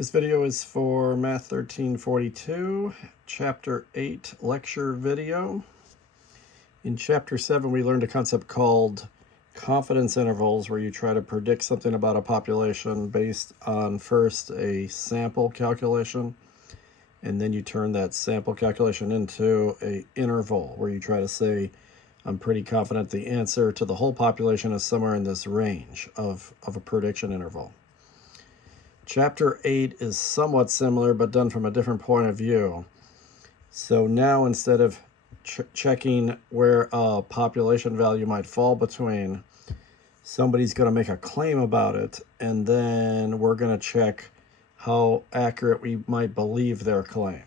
This video is for Math 1342, Chapter 8 lecture video. In Chapter 7, we learned a concept called confidence intervals, where you try to predict something about a population based on first a sample calculation, and then you turn that sample calculation into an interval, where you try to say, I'm pretty confident the answer to the whole population is somewhere in this range of a prediction interval. Chapter 8 is somewhat similar, but done from a different point of view. So now, instead of checking where a population value might fall between, somebody's going to make a claim about it, and then we're going to check how accurate we might believe their claim.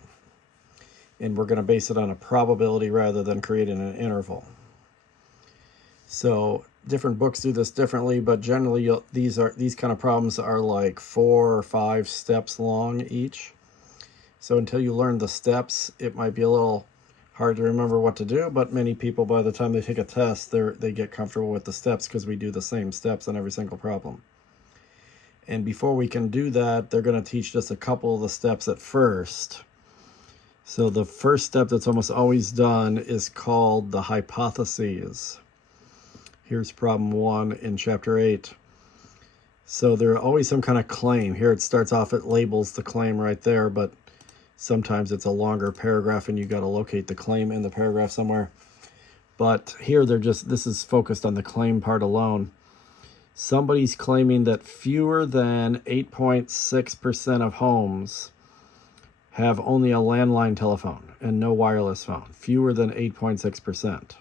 And we're going to base it on a probability rather than creating an interval. So different books do this differently, but generally these kind of problems are like 4 or 5 steps long each. So until you learn the steps, it might be a little hard to remember what to do, but many people, by the time they take a test, they get comfortable with the steps because we do the same steps on every single problem. And before we can do that, they're going to teach just a couple of the steps at first. So the first step that's almost always done is called the hypotheses. Here's problem 1 in chapter 8. So there's always some kind of claim. Here it starts off, it labels the claim right there, but sometimes it's a longer paragraph and you got to locate the claim in the paragraph somewhere. But here this is focused on the claim part alone. Somebody's claiming that fewer than 8.6% of homes have only a landline telephone and no wireless phone. Fewer than 8.6%.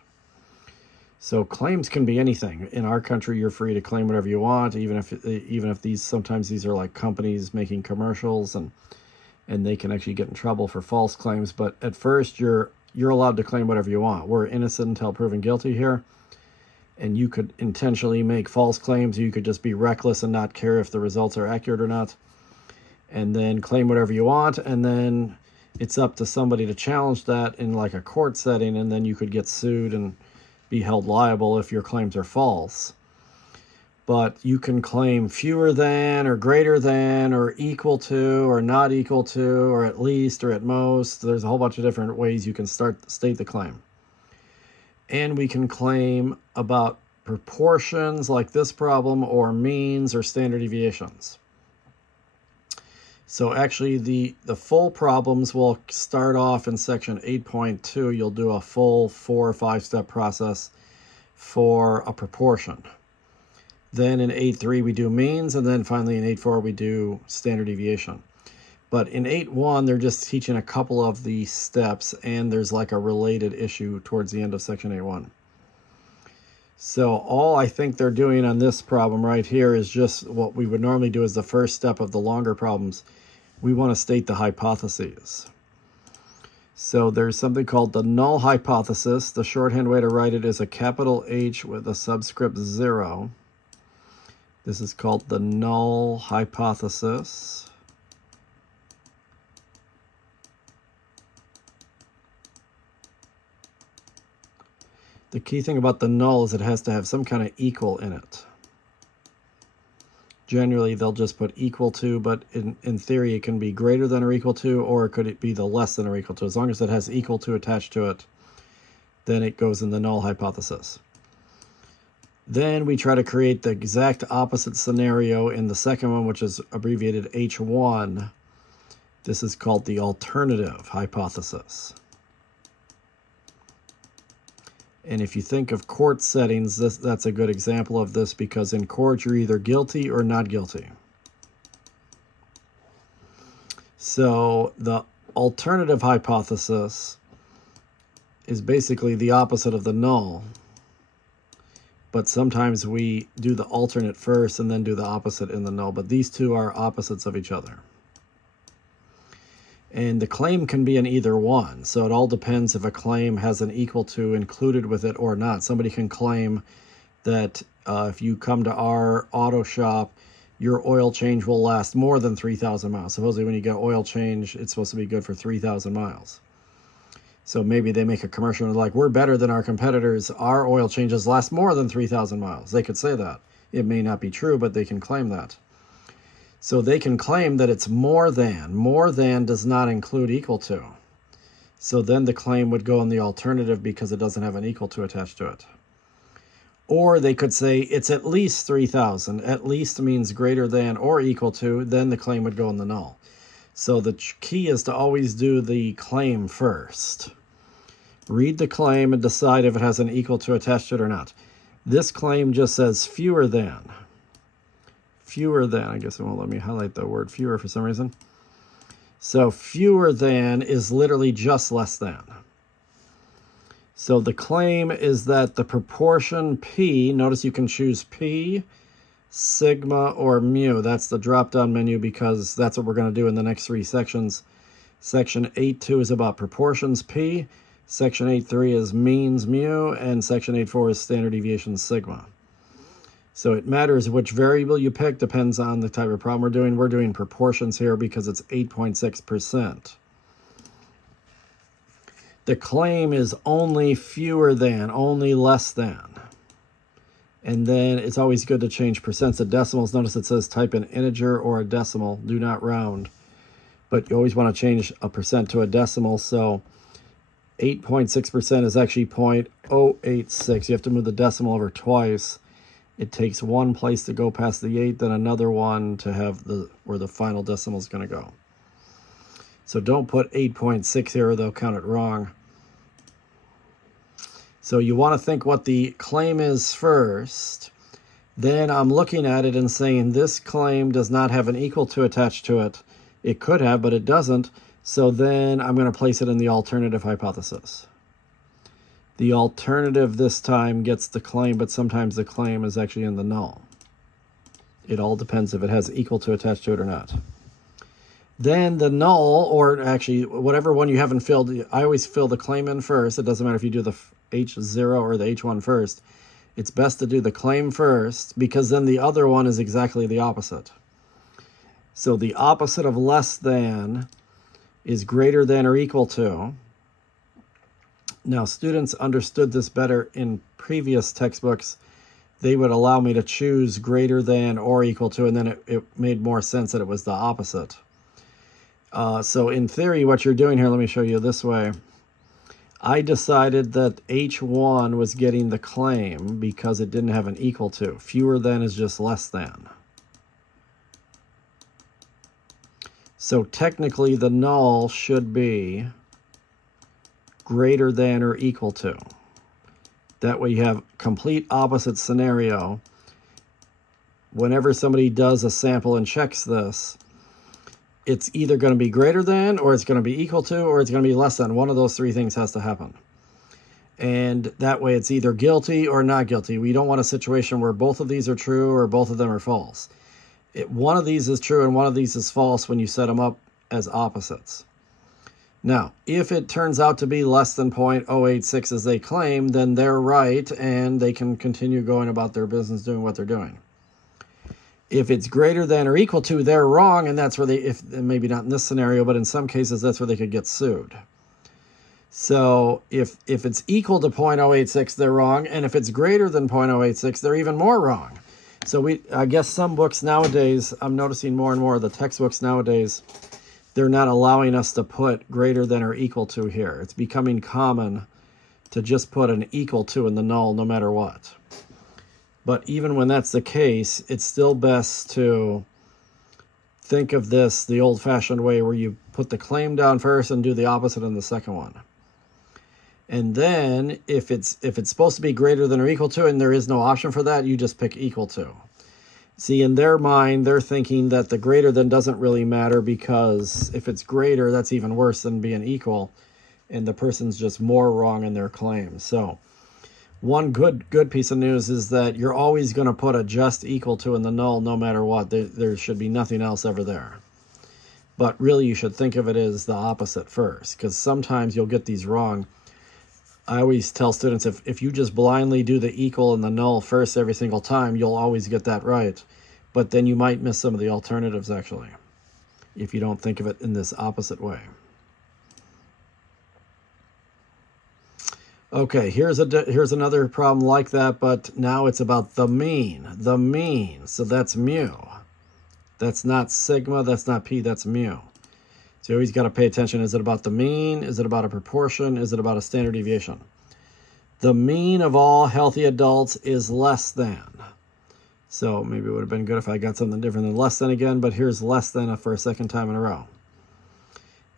So claims can be anything. In our country, you're free to claim whatever you want, even if sometimes these are like companies making commercials, and they can actually get in trouble for false claims. But at first, you're allowed to claim whatever you want. We're innocent until proven guilty here, and you could intentionally make false claims. You could just be reckless and not care if the results are accurate or not, and then claim whatever you want, and then it's up to somebody to challenge that in like a court setting, and then you could get sued and be held liable if your claims are false. But you can claim fewer than, or greater than, or equal to, or not equal to, or at least, or at most. There's a whole bunch of different ways you can state the claim. And we can claim about proportions like this problem, or means, or standard deviations. So actually the full problems will start off in section 8.2. You'll do a full 4 or 5 step process for a proportion. Then in 8.3 we do means, and then finally in 8.4 we do standard deviation. But in 8.1 they're just teaching a couple of the steps, and there's like a related issue towards the end of section 8.1. So all I think they're doing on this problem right here is just what we would normally do as the first step of the longer problems. We want to state the hypotheses. So there's something called the null hypothesis. The shorthand way to write it is a capital H with a subscript 0. This is called the null hypothesis. The key thing about the null is it has to have some kind of equal in it. Generally, they'll just put equal to, but in theory, it can be greater than or equal to, or could it be the less than or equal to? As long as it has equal to attached to it, then it goes in the null hypothesis. Then we try to create the exact opposite scenario in the second one, which is abbreviated H1. This is called the alternative hypothesis. And if you think of court settings, that's a good example of this, because in court you're either guilty or not guilty. So the alternative hypothesis is basically the opposite of the null. But sometimes we do the alternate first and then do the opposite in the null. But these two are opposites of each other. And the claim can be in either one. So it all depends if a claim has an equal to included with it or not. Somebody can claim that if you come to our auto shop, your oil change will last more than 3,000 miles. Supposedly when you get oil change, it's supposed to be good for 3,000 miles. So maybe they make a commercial and like, we're better than our competitors. Our oil changes last more than 3,000 miles. They could say that. It may not be true, but they can claim that. So they can claim that it's more than. More than does not include equal to. So then the claim would go in the alternative because it doesn't have an equal to attached to it. Or they could say it's at least 3,000. At least means greater than or equal to. Then the claim would go in the null. So the key is to always do the claim first. Read the claim and decide if it has an equal to attached to it or not. This claim just says fewer than. Fewer than. I guess it won't let me highlight the word fewer for some reason. So fewer than is literally just less than. So the claim is that the proportion P, notice you can choose P, sigma, or mu. That's the drop-down menu because that's what we're going to do in the next 3 sections. Section 8.2 is about proportions P. Section 8.3 is means mu. And Section 8.4 is standard deviation sigma. So it matters which variable you pick, depends on the type of problem we're doing. We're doing proportions here because it's 8.6%. The claim is only fewer than, only less than. And then it's always good to change percents to decimals. Notice it says type an integer or a decimal. Do not round. But you always want to change a percent to a decimal. So 8.6% is actually 0.086. You have to move the decimal over twice. It takes one place to go past the 8, then another one to have where the final decimal is going to go. So don't put 8.6 here, they'll count it wrong. So you want to think what the claim is first. Then I'm looking at it and saying this claim does not have an equal to attached to it. It could have, but it doesn't. So then I'm going to place it in the alternative hypothesis. The alternative this time gets the claim, but sometimes the claim is actually in the null. It all depends if it has equal to attached to it or not. Then the null, or actually whatever one you haven't filled, I always fill the claim in first. It doesn't matter if you do the H0 or the H1 first. It's best to do the claim first because then the other one is exactly the opposite. So the opposite of less than is greater than or equal to. Now, students understood this better in previous textbooks. They would allow me to choose greater than or equal to, and then it made more sense that it was the opposite. So in theory, what you're doing here, let me show you this way. I decided that H1 was getting the claim because it didn't have an equal to. Fewer than is just less than. So technically, the null should be greater than or equal to. That way you have complete opposite scenario. Whenever somebody does a sample and checks this, it's either going to be greater than, or it's going to be equal to, or it's going to be less than. One of those 3 things has to happen. And that way it's either guilty or not guilty. We don't want a situation where both of these are true or both of them are false. One of these is true and one of these is false when you set them up as opposites. Now, if it turns out to be less than 0.086 as they claim, then they're right and they can continue going about their business doing what they're doing. If it's greater than or equal to, they're wrong, and that's where maybe not in this scenario, but in some cases that's where they could get sued. So if it's equal to 0.086, they're wrong, and if it's greater than 0.086, they're even more wrong. So I guess some books nowadays, I'm noticing more and more of the textbooks nowadays, they're not allowing us to put greater than or equal to here. It's becoming common to just put an equal to in the null no matter what. But even when that's the case, it's still best to think of this the old-fashioned way where you put the claim down first and do the opposite in the second one. And then if it's supposed to be greater than or equal to and there is no option for that, you just pick equal to. See, in their mind, they're thinking that the greater than doesn't really matter because if it's greater, that's even worse than being equal. And the person's just more wrong in their claim. So one good piece of news is that you're always going to put a just equal to in the null no matter what. There should be nothing else ever there. But really, you should think of it as the opposite first, because sometimes you'll get these wrong. I always tell students, if you just blindly do the equal and the null first every single time, you'll always get that right. But then you might miss some of the alternatives, actually, if you don't think of it in this opposite way. Okay, here's another problem like that, but now it's about the mean. The mean, so that's mu. That's not sigma, that's not p, that's mu. So you always got to pay attention. Is it about the mean? Is it about a proportion? Is it about a standard deviation? The mean of all healthy adults is less than. So maybe it would have been good if I got something different than less than again, but here's less than for a second time in a row.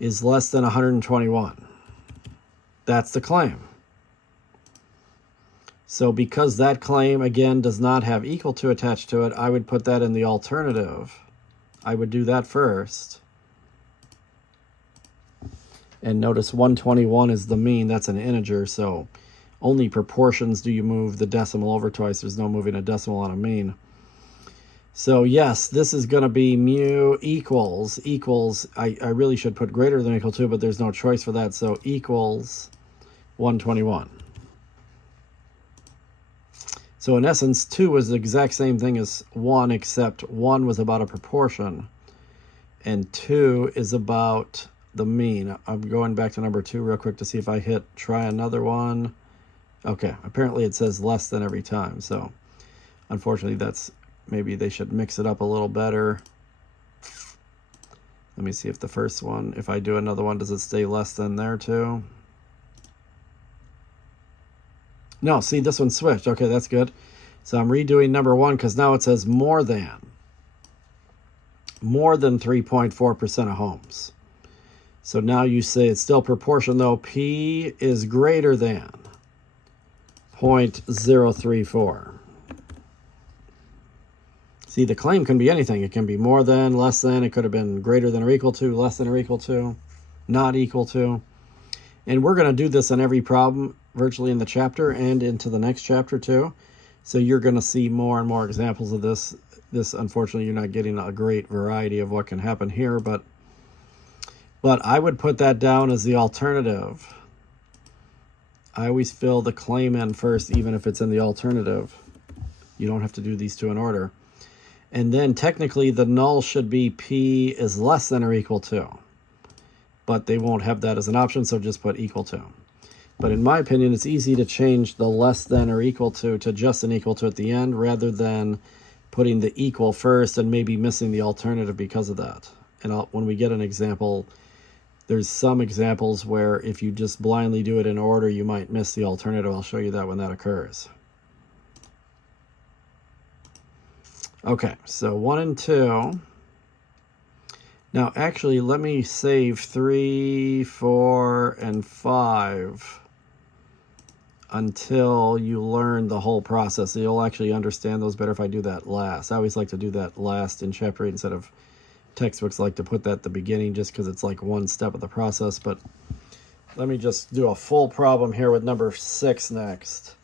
Is less than 121. That's the claim. So because that claim, again, does not have equal to attached to it, I would put that in the alternative. I would do that first. And notice 121 is the mean. That's an integer, so only proportions do you move the decimal over twice. There's no moving a decimal on a mean. So yes, this is going to be mu equals. I really should put greater than or equal to, but there's no choice for that. So equals 121. So in essence, 2 was the exact same thing as 1, except 1 was about a proportion, and 2 is about the mean. I'm going back to number 2 real quick to see if I hit try another one. Okay, apparently it says less than every time, so unfortunately that's, maybe they should mix it up a little better. Let me see if the first one, if I do another one, does it stay less than there too? No, see, this one switched. Okay, that's good. So I'm redoing number 1 because now it says more than 3.4% of homes. So now you say it's still proportion, though P is greater than 0.034. See, the claim can be anything. It can be more than, less than. It could have been greater than or equal to, less than or equal to, not equal to. And we're going to do this on every problem virtually in the chapter and into the next chapter too. So you're going to see more and more examples of this. This, unfortunately, you're not getting a great variety of what can happen here, but I would put that down as the alternative. I always fill the claim in first, even if it's in the alternative. You don't have to do these two in order. And then technically the null should be P is less than or equal to. But they won't have that as an option, so just put equal to. But in my opinion, it's easy to change the less than or equal to just an equal to at the end, rather than putting the equal first and maybe missing the alternative because of that. And when we get an example, there's some examples where if you just blindly do it in order, you might miss the alternative. I'll show you that when that occurs. Okay, so 1 and 2. Now, actually, let me save 3, 4, and 5 until you learn the whole process. You'll actually understand those better if I do that last. I always like to do that last in Chapter 8 instead of textbooks like to put that at the beginning just because it's like one step of the process. But let me just do a full problem here with number 6 next.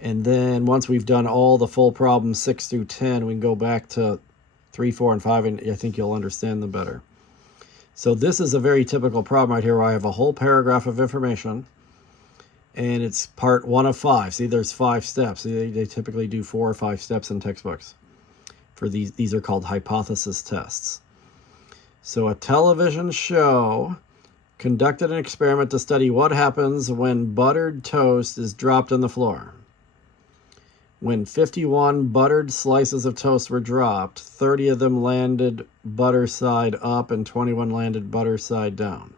And then once we've done all the full problems 6 through 10, we can go back to 3, 4, and 5, and I think you'll understand them better. So this is a very typical problem right here where I have a whole paragraph of information, and it's part 1 of 5. See, there's 5 steps. They typically do 4 or 5 steps in textbooks. For these are called hypothesis tests. So a television show conducted an experiment to study what happens when buttered toast is dropped on the floor. When 51 buttered slices of toast were dropped, 30 of them landed butter side up and 21 landed butter side down.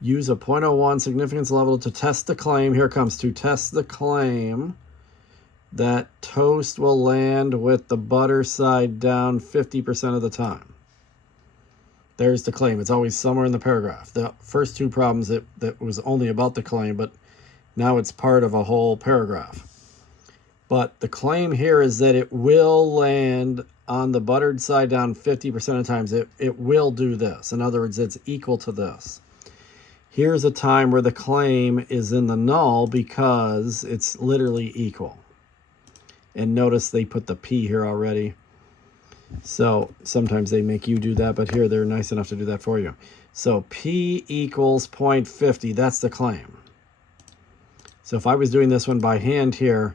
Use a 0.01 significance level to test the claim. Here it comes, to test the claim that toast will land with the butter side down 50% of the time. There's the claim. It's always somewhere in the paragraph. The first 2 problems, that was only about the claim, but now it's part of a whole paragraph. But the claim here is that it will land on the buttered side down 50% of times. It will do this. In other words, it's equal to this. Here's a time where the claim is in the null because it's literally equal. And notice they put the P here already. So sometimes they make you do that, but here they're nice enough to do that for you. So P equals 0.50. That's the claim. So if I was doing this one by hand here,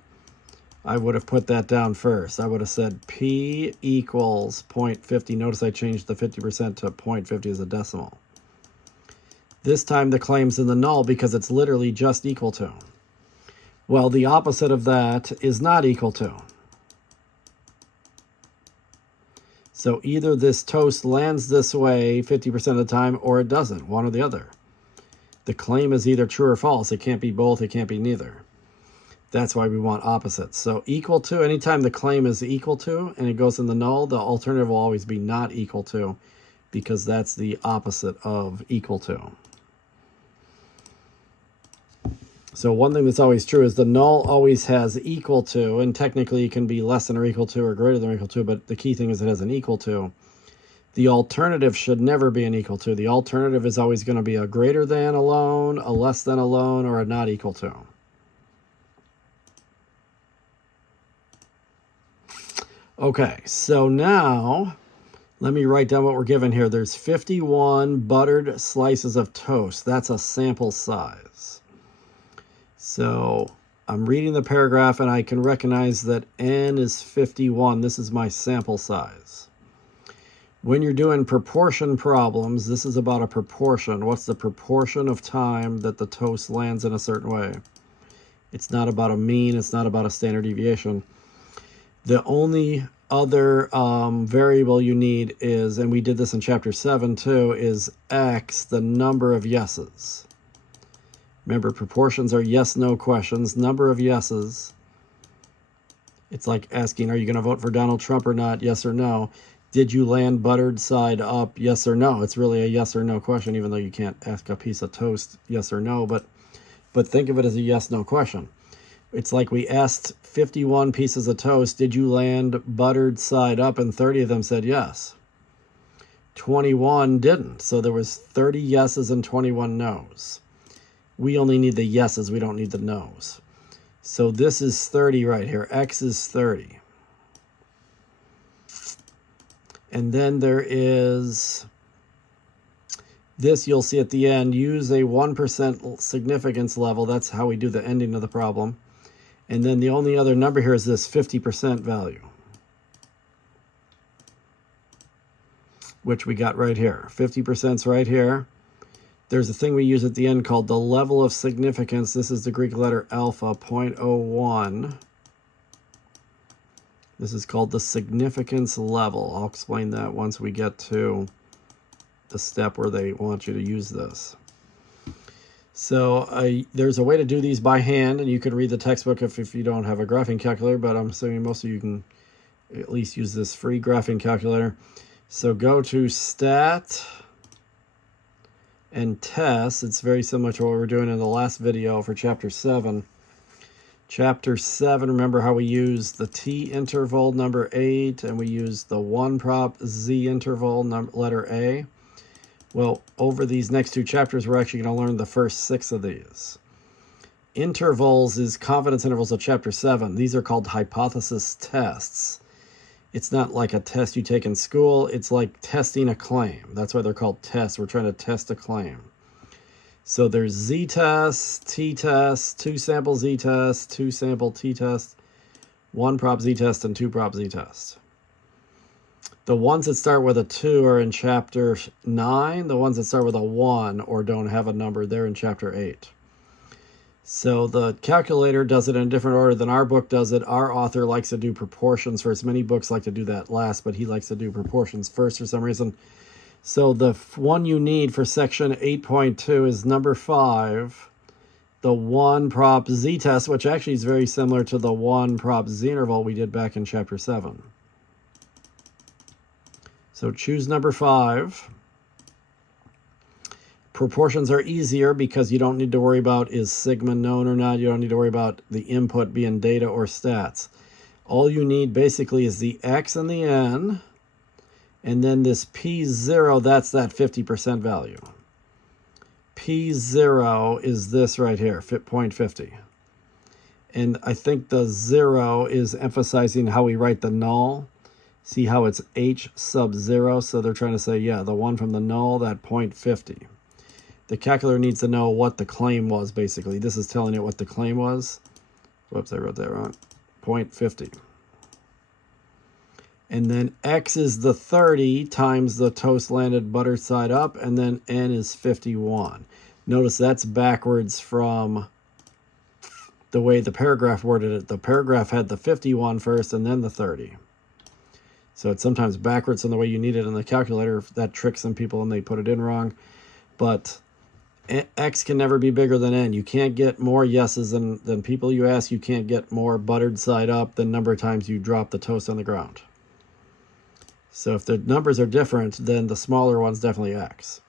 I would have put that down first. I would have said P equals 0.50. Notice I changed the 50% to 0.50 as a decimal. This time the claim's in the null because it's literally just equal to. Well, the opposite of that is not equal to. So either this toast lands this way 50% of the time or it doesn't, one or the other. The claim is either true or false. It can't be both, it can't be neither. That's why we want opposites. So equal to, anytime the claim is equal to and it goes in the null, the alternative will always be not equal to, because that's the opposite of equal to. So one thing that's always true is the null always has equal to, and technically it can be less than or equal to or greater than or equal to, but the key thing is it has an equal to. The alternative should never be an equal to. The alternative is always going to be a greater than alone, a less than alone, or a not equal to. Okay, so now let me write down what we're given here. There's 51 buttered slices of toast. That's a sample size. So I'm reading the paragraph and I can recognize that n is 51. This is my sample size. When you're doing proportion problems, this is about a proportion. What's the proportion of time that the toast lands in a certain way? It's not about a mean. It's not about a standard deviation. The only other variable you need is, and we did this in chapter 7 too, is x, the number of yeses. Remember, proportions are yes-no questions. Number of yeses. It's like asking, are you going to vote for Donald Trump or not? Yes or no. Did you land buttered side up? Yes or no. It's really a yes or no question, even though you can't ask a piece of toast yes or no. But think of it as a yes-no question. It's like we asked 51 pieces of toast, did you land buttered side up? And 30 of them said yes. 21 didn't. So there was 30 yeses and 21 no's. We only need the yeses. We don't need the no's. So this is 30 right here. X is 30. And then there is this, you'll see at the end, use a 1% significance level. That's how we do the ending of the problem. And then the only other number here is this 50% value, which we got right here. 50% is right here. There's a thing we use at the end called the level of significance. This is the Greek letter alpha, 0.01. This is called the significance level. I'll explain that once we get to the step where they want you to use this. So there's a way to do these by hand, and you can read the textbook if you don't have a graphing calculator, but I'm assuming most of you can at least use this free graphing calculator. So go to Stat and Test. It's very similar to what we were doing in the last video for Chapter 7. Chapter 7, remember how we used the T interval, number 8, and we used the 1 prop Z interval, letter A. Well, over these next 2 chapters, we're actually going to learn the first 6 of these. Intervals is confidence intervals of Chapter 7. These are called hypothesis tests. It's not like a test you take in school. It's like testing a claim. That's why they're called tests. We're trying to test a claim. So there's z-test, t-test, 2 sample z-test, 2 sample t-test, 1 prop z-test, and 2 prop z-test. The ones that start with a 2 are in Chapter 9. The ones that start with a 1 or don't have a number, they're in Chapter 8. So the calculator does it in a different order than our book does it. Our author likes to do proportions first. Many books like to do that last, but he likes to do proportions first for some reason. So the one you need for section 8.2 is number 5, the 1 prop z-test, which actually is very similar to the 1 prop z-interval we did back in Chapter 7. So choose number 5. Proportions are easier because you don't need to worry about is sigma known or not. You don't need to worry about the input being data or stats. All you need basically is the x and the n. And then this P0, that's that 50% value. P0 is this right here, 0.50. And I think the 0 is emphasizing how we write the null. See how it's H sub 0? So they're trying to say, yeah, the one from the null, that 0.50. The calculator needs to know what the claim was, basically. This is telling it what the claim was. Whoops, I wrote that wrong. 0.50. And then x is the 30 times the toast landed butter side up, and then n is 51. Notice that's backwards from the way the paragraph worded it. The paragraph had the 51 first and then the 30. So it's sometimes backwards in the way you need it in the calculator. That tricks some people and they put it in wrong. But X can never be bigger than N. You can't get more yeses than people you ask. You can't get more buttered side up than number of times you drop the toast on the ground. So if the numbers are different, then the smaller one's definitely X.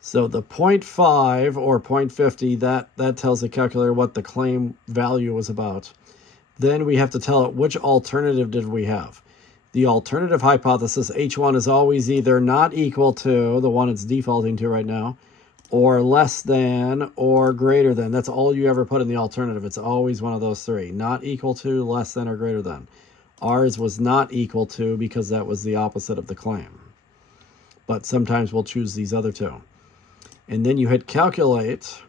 So the 0.5 or 0.50, that tells the calculator what the claim value was about. Then we have to tell it which alternative did we have. The alternative hypothesis, H1, is always either not equal to, the one it's defaulting to right now, or less than, or greater than. That's all you ever put in the alternative. It's always one of those three. Not equal to, less than, or greater than. Ours was not equal to because that was the opposite of the claim. But sometimes we'll choose these other two. And then you hit calculate.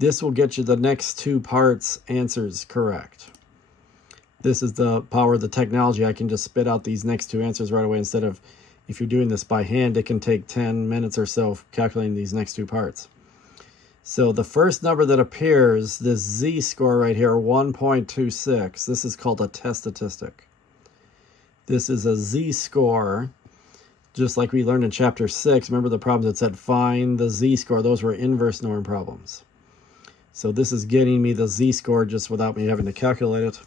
This will get you the next two parts answers correct. This is the power of the technology. I can just spit out these next two answers right away instead of, if you're doing this by hand, it can take 10 minutes or so calculating these next two parts. So the first number that appears, this z-score right here, 1.26, this is called a test statistic. This is a z-score, just like we learned in chapter 6. Remember the problems that said find the z-score? Those were inverse norm problems. So this is getting me the z-score just without me having to calculate it.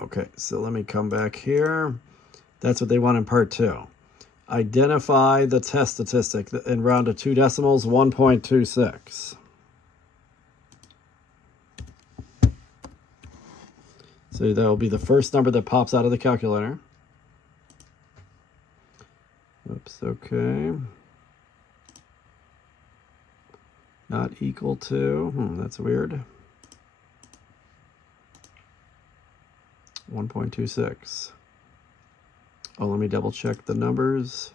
Okay, so let me come back here. That's what they want in part 2. Identify the test statistic and round to 2 decimals, 1.26. So that will be the first number that pops out of the calculator. Oops, okay. Not equal to, that's weird. 1.26. Oh, let me double check the numbers.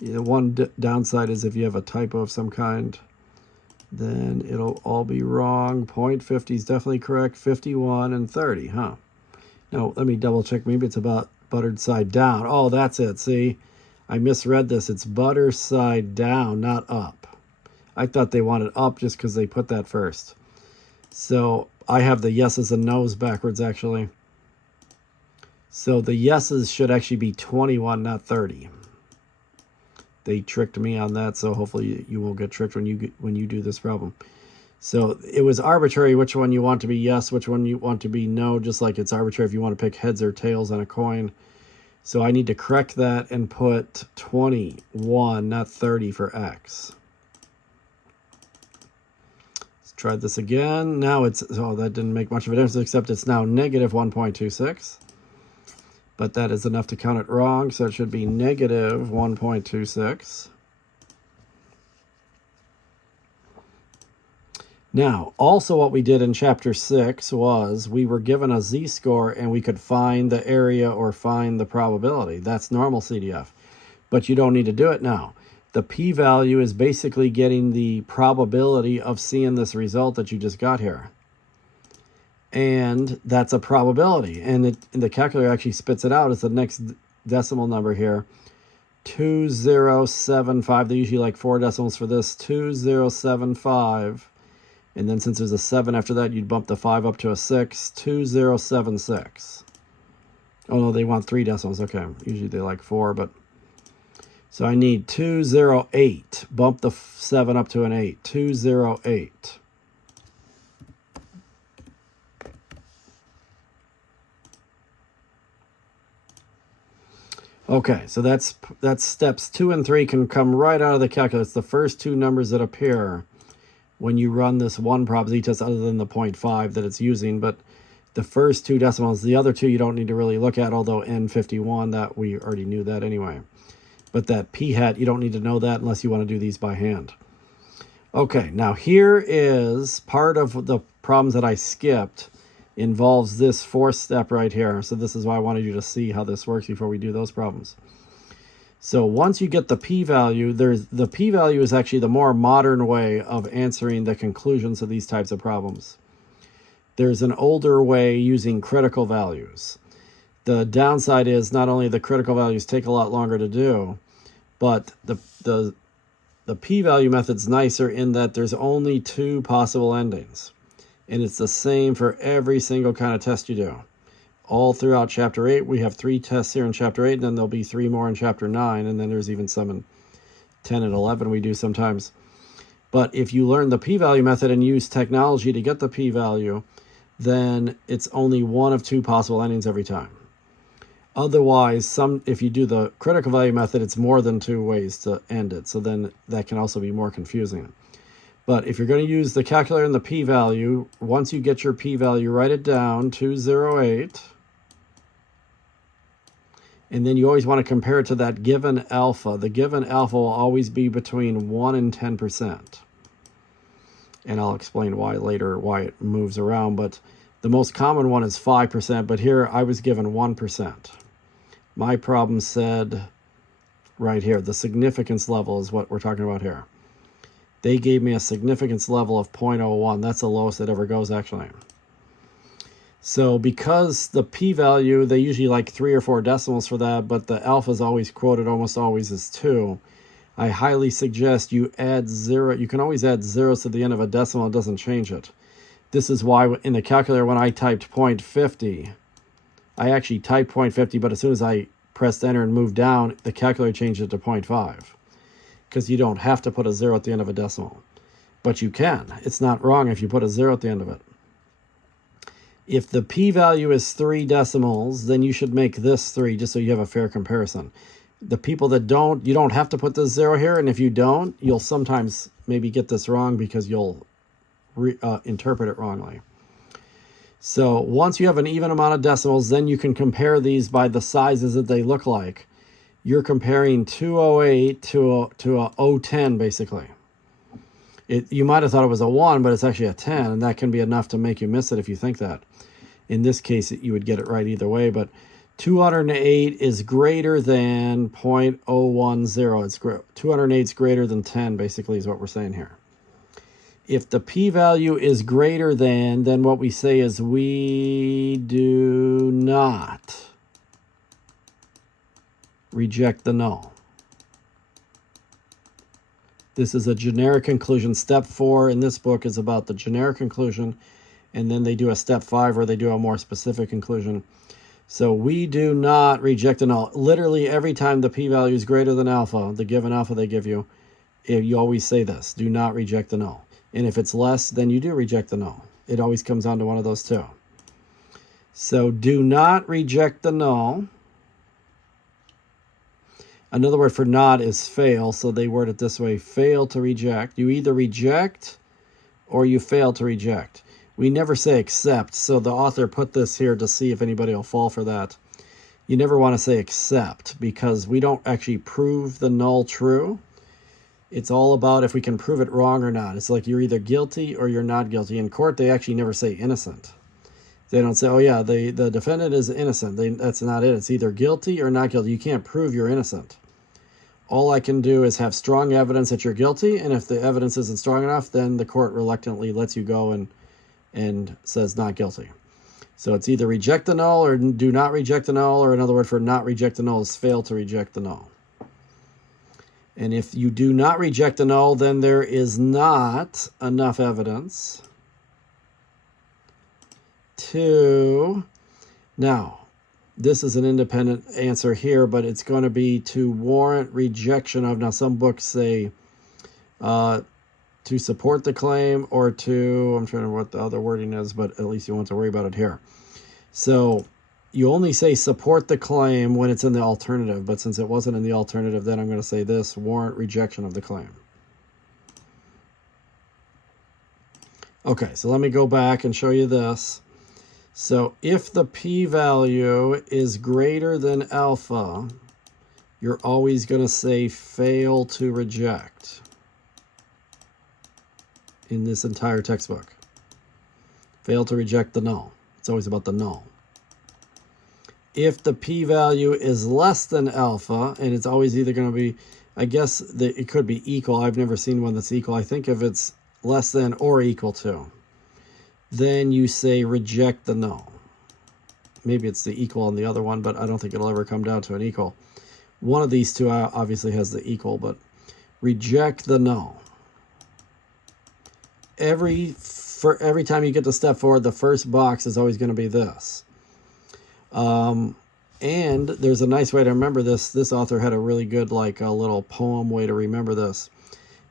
Yeah, one downside is if you have a typo of some kind, then it'll all be wrong. 0.50 is definitely correct. 51 and 30, huh? No, let me double check. Maybe it's about buttered side down. Oh, that's it. See, I misread this. It's butter side down, not up. I thought they wanted up just because they put that first. So I have the yeses and nos backwards, actually. So the yeses should actually be 21, not 30. They tricked me on that, so hopefully you won't get tricked when you do this problem. So it was arbitrary which one you want to be yes, which one you want to be no, just like it's arbitrary if you want to pick heads or tails on a coin. So I need to correct that and put 21, not 30 for X. Let's try this again. Now it's, oh, that didn't make much of a difference, except it's now negative 1.26. But that is enough to count it wrong, so it should be negative 1.26. Now, also what we did in chapter 6 was we were given a z-score and we could find the area or find the probability. That's normal CDF. But you don't need to do it now. The p-value is basically getting the probability of seeing this result that you just got here. And that's a probability. And the calculator actually spits it out as the next decimal number here. 2075. They usually like 4 decimals for this. 2075. And then since there's a 7 after that, you'd bump the 5 up to a 6. 2076. Oh, no, they want 3 decimals. Okay. Usually they like 4, but... So I need 208. Bump the 7 up to an 8. 208. Okay, so that's steps 2 and 3 can come right out of the calculator. It's the first 2 numbers that appear when you run this one prob z-test other than the 0.5 that it's using. But the first 2 decimals, the other 2 you don't need to really look at, although N51, that we already knew that anyway. But that p-hat, you don't need to know that unless you want to do these by hand. Okay, now here is part of the problems that I skipped involves this 4th step right here. So this is why I wanted you to see how this works before we do those problems. So once you get the p-value, the p-value is actually the more modern way of answering the conclusions of these types of problems. There's an older way using critical values. The downside is not only the critical values take a lot longer to do, but the p-value method's nicer in that there's only 2 possible endings. And it's the same for every single kind of test you do. all throughout chapter 8. We have 3 tests here in chapter 8, and then there'll be 3 more in chapter 9, and then there's even some in 10 and 11 we do sometimes. But if you learn the p-value method and use technology to get the p-value, then it's only one of 2 possible endings every time. Otherwise, if you do the critical value method, it's more than 2 ways to end it. So then that can also be more confusing. But if you're going to use the calculator and the p-value, once you get your p-value, write it down, 208. And then you always want to compare it to that given alpha. The given alpha will always be between 1 and 10%. And I'll explain why later, why it moves around. But the most common one is 5%, but here I was given 1%. My problem said right here, the significance level is what we're talking about here. They gave me a significance level of 0.01. That's the lowest it ever goes, actually. So because the p-value, they usually like 3 or 4 decimals for that, but the alpha is always quoted almost always as 2. I highly suggest you add 0. You can always add zeros to the end of a decimal. It doesn't change it. This is why in the calculator when I typed 0.50, I actually typed 0.50, but as soon as I pressed enter and moved down, the calculator changed it to 0.5. Because you don't have to put a 0 at the end of a decimal. But you can. It's not wrong if you put a 0 at the end of it. If the p-value is 3 decimals, then you should make this 3, just so you have a fair comparison. The people that don't, you don't have to put this 0 here, and if you don't, you'll sometimes maybe get this wrong because you'll interpret it wrongly. So once you have an even amount of decimals, then you can compare these by the sizes that they look like. You're comparing 208 to a 010, basically. You might have thought it was a 1, but it's actually a 10, and that can be enough to make you miss it if you think that. In this case, you would get it right either way, but 208 is greater than 0.010. It's 208 is greater than 10, basically, is what we're saying here. If the p-value is greater than, then what we say is we do not reject the null. This is a generic conclusion. Step 4 in this book is about the generic conclusion, and then they do a step 5 where they do a more specific conclusion. So we do not reject the null. Literally every time the p-value is greater than alpha, the given alpha they give you, you always say this, do not reject the null. And if it's less, then you do reject the null. It always comes down to one of those two. So do not reject the null. Another word for not is fail, so they word it this way, fail to reject. You either reject or you fail to reject. We never say accept, so the author put this here to see if anybody will fall for that. You never want to say accept because we don't actually prove the null true. It's all about if we can prove it wrong or not. It's like you're either guilty or you're not guilty. In court, they actually never say innocent. They don't say, oh yeah, the defendant is innocent. That's not it. It's either guilty or not guilty. You can't prove you're innocent. All I can do is have strong evidence that you're guilty, and if the evidence isn't strong enough, then the court reluctantly lets you go and says not guilty. So it's either reject the null or do not reject the null, or another word for not reject the null is fail to reject the null. And if you do not reject the null, then there is not enough evidence to... Now, this is an independent answer here, but it's going to be to warrant rejection of... Now, some books say to support the claim or to... I'm trying to remember what the other wording is, but at least you won't have to worry about it here. So you only say support the claim when it's in the alternative, but since it wasn't in the alternative, then I'm going to say this, warrant rejection of the claim. Okay, so let me go back and show you this. So if the p-value is greater than alpha, you're always going to say fail to reject in this entire textbook. Fail to reject the null. It's always about the null. If the p-value is less than alpha, and it's always either going to be, I guess it could be equal. I've never seen one that's equal. I think if it's less than or equal to, then you say reject the null. Maybe it's the equal on the other one, but I don't think it'll ever come down to an equal. One of these two obviously has the equal, but reject the null. Every time you get to step 4, the first box is always going to be this. And there's a nice way to remember this. This author had a really good, like a little poem way to remember this.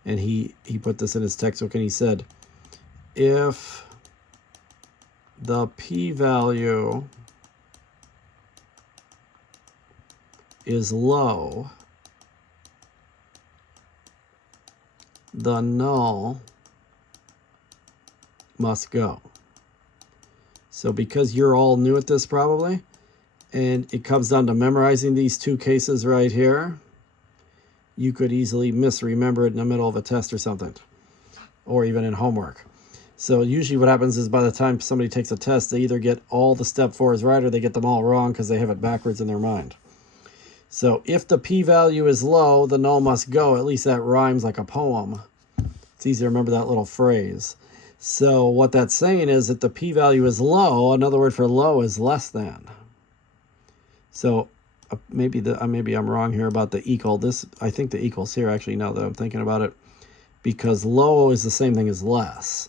And he put this in his textbook, and he said, if the p-value is low, the null must go. So because you're all new at this probably, and it comes down to memorizing these two cases right here, you could easily misremember it in the middle of a test or something, or even in homework. So usually what happens is by the time somebody takes a test, they either get all the step 4s right or they get them all wrong because they have it backwards in their mind. So if the p-value is low, the null must go. At least that rhymes like a poem. It's easy to remember that little phrase. So what that's saying is that the p-value is low. Another word for low is less than. So maybe I'm wrong here about the equal. This, I think the equal's here actually now that I'm thinking about it, because low is the same thing as less.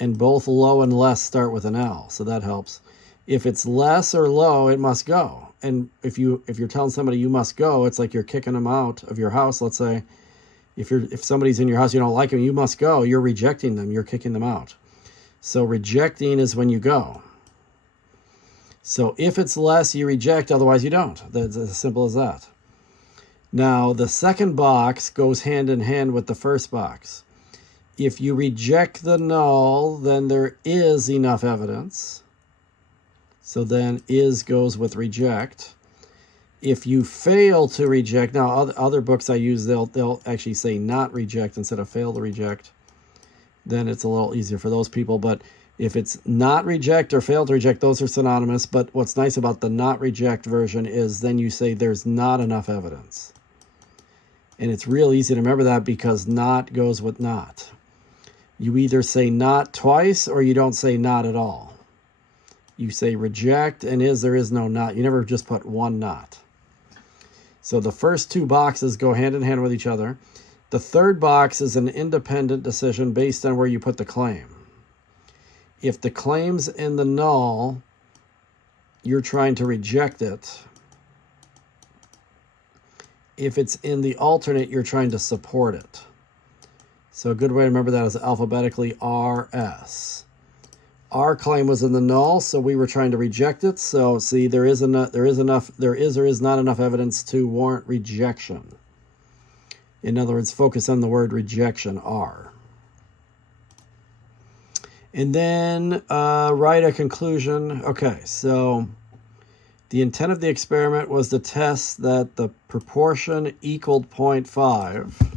And both low and less start with an L, so that helps. If it's less or low, it must go. And if you're telling somebody you must go, it's like you're kicking them out of your house. Let's say if somebody's in your house, you don't like them, you must go. You're rejecting them. You're kicking them out. So rejecting is when you go. So if it's less, you reject. Otherwise, you don't. That's as simple as that. Now, the second box goes hand in hand with the first box. If you reject the null, then there is enough evidence. So then is goes with reject. If you fail to reject, now other books I use, they'll actually say not reject instead of fail to reject. Then it's a little easier for those people. But if it's not reject or fail to reject, those are synonymous. But what's nice about the not reject version is then you say there's not enough evidence. And it's real easy to remember that because not goes with not. You either say not twice or you don't say not at all. You say reject and there is no not. You never just put one not. So the first two boxes go hand in hand with each other. The third box is an independent decision based on where you put the claim. If the claim's in the null, you're trying to reject it. If it's in the alternate, you're trying to support it. So a good way to remember that is alphabetically RS. Our claim was in the null, so we were trying to reject it. So see, there is or is not enough evidence to warrant rejection. In other words, focus on the word rejection, R. And then write a conclusion. Okay, so the intent of the experiment was to test that the proportion equaled 0.5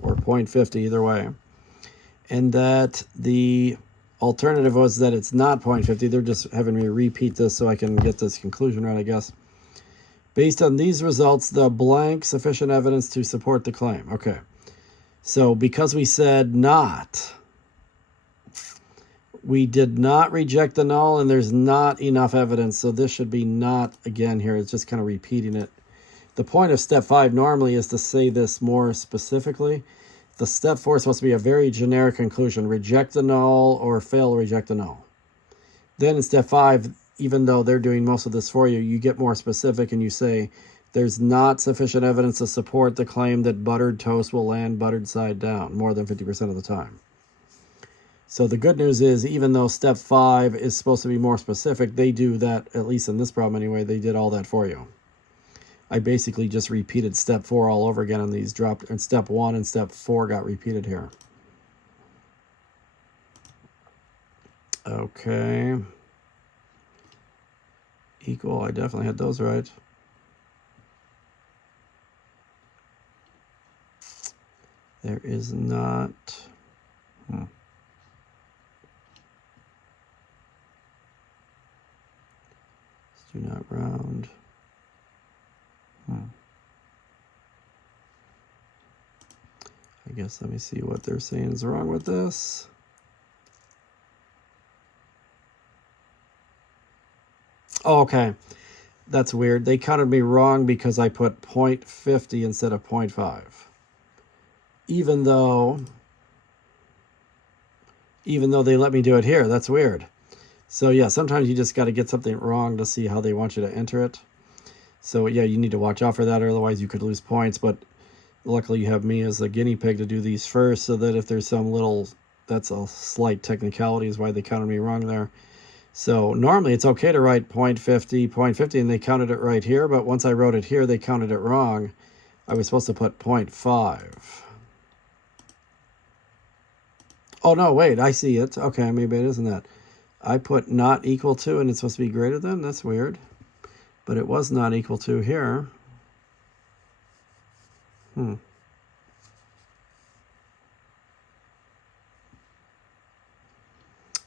or 0.50, either way, and that the alternative was that it's not 0.50. They're just having me repeat this so I can get this conclusion right, I guess. Based on these results, the blank sufficient evidence to support the claim. Okay, so because we said not, we did not reject the null, and there's not enough evidence, so this should be not again here. It's just kind of repeating it. The point of step 5 normally is to say this more specifically. The step 4 is supposed to be a very generic conclusion. Reject the null or fail to reject the null. Then in step 5, even though they're doing most of this for you, you get more specific and you say there's not sufficient evidence to support the claim that buttered toast will land buttered side down more than 50% of the time. So the good news is, even though step 5 is supposed to be more specific, they do that, at least in this problem anyway, they did all that for you. I basically just repeated step 4 all over again, and these dropped, and step 1 and step 4 got repeated here. Okay. Equal, I definitely had those right. There is not. Do not round. I guess let me see what they're saying is wrong with this. Oh, okay. That's weird. They counted me wrong because I put 0.50 instead of 0.5. Even though they let me do it here. That's weird. So yeah, sometimes you just got to get something wrong to see how they want you to enter it. So yeah, you need to watch out for that, or otherwise you could lose points. But luckily you have me as a guinea pig to do these first, so that if there's some little, that's a slight technicality is why they counted me wrong there. So normally it's okay to write 0.50, and they counted it right here, but once I wrote it here, they counted it wrong. I was supposed to put 0.5. Oh no, wait, I see it. Okay, maybe it isn't that. I put not equal to, and it's supposed to be greater than. That's weird. But it was not equal to here.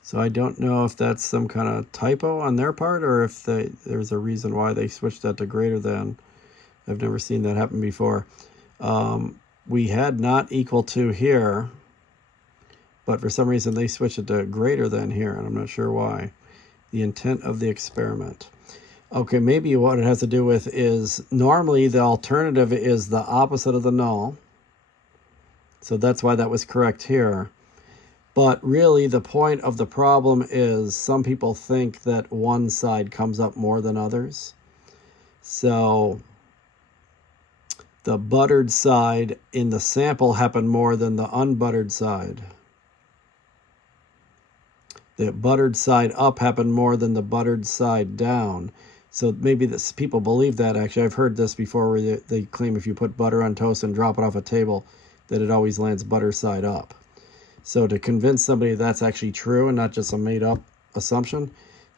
So I don't know if that's some kind of typo on their part, or if there's a reason why they switched that to greater than. I've never seen that happen before. We had not equal to here, but for some reason they switched it to greater than here, and I'm not sure why. The intent of the experiment. Okay, maybe what it has to do with is normally the alternative is the opposite of the null. So that's why that was correct here. But really the point of the problem is some people think that one side comes up more than others. So the buttered side in the sample happened more than the unbuttered side. The buttered side up happened more than the buttered side down. So maybe this, people believe that. Actually, I've heard this before where they claim if you put butter on toast and drop it off a table, that it always lands butter side up. So to convince somebody that's actually true and not just a made-up assumption,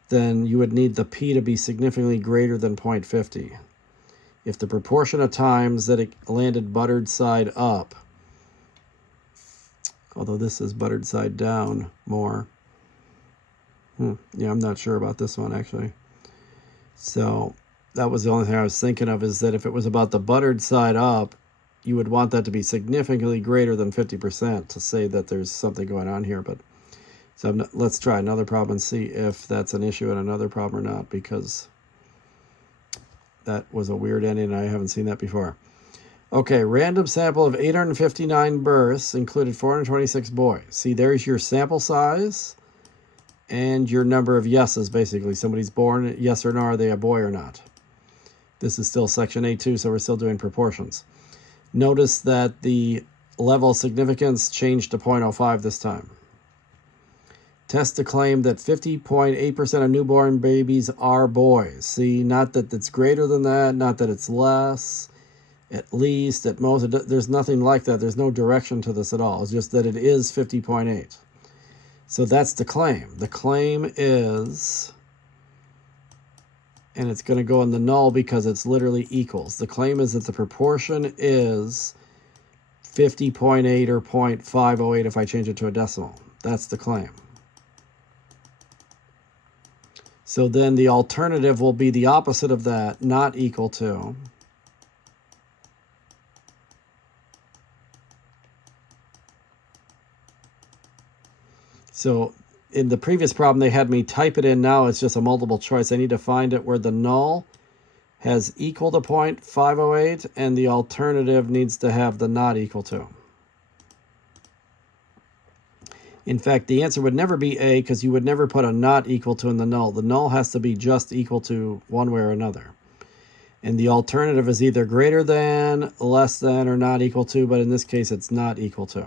then you would need the p to be significantly greater than 0.50. If the proportion of times that it landed buttered side up, although this is buttered side down more. Yeah, I'm not sure about this one, actually. So that was the only thing I was thinking of, is that if it was about the buttered side up, you would want that to be significantly greater than 50% to say that there's something going on here. But so let's try another problem and see if that's an issue in another problem or not, because that was a weird ending and I haven't seen that before. Okay, random sample of 859 births included 426 boys. See, there's your sample size and your number of yeses, basically. Somebody's born, yes or no, are they a boy or not? This is still section A2, so we're still doing proportions. Notice that the level of significance changed to 0.05 this time. Test to claim that 50.8% of newborn babies are boys. See, not that it's greater than that, not that it's less, at least, at most. There's nothing like that. There's no direction to this at all. It's just that it is 50.8. So that's the claim. The claim is, and it's going to go in the null because it's literally equals. The claim is that the proportion is 50.8 or 0.508 if I change it to a decimal. That's the claim. So then the alternative will be the opposite of that, not equal to. So in the previous problem, they had me type it in. Now it's just a multiple choice. I need to find it where the null has equal to 0.508 and the alternative needs to have the not equal to. In fact, the answer would never be A, because you would never put a not equal to in the null. The null has to be just equal to one way or another. And the alternative is either greater than, less than, or not equal to, but in this case it's not equal to.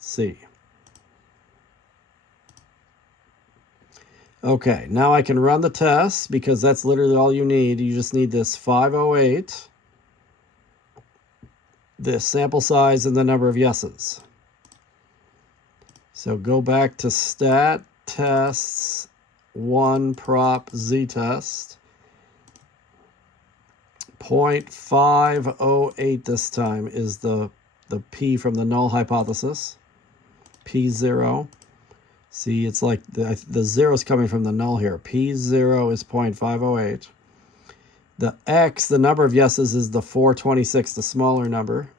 C. Okay, now I can run the test because that's literally all you need. You just need this 508, the sample size, and the number of yeses. So go back to stat tests 1 prop z test. 0.508 this time is the p from the null hypothesis. P0. See, it's like the zero is coming from the null here. P0 is 0.508. The x, the number of yeses, is the 426, the smaller number.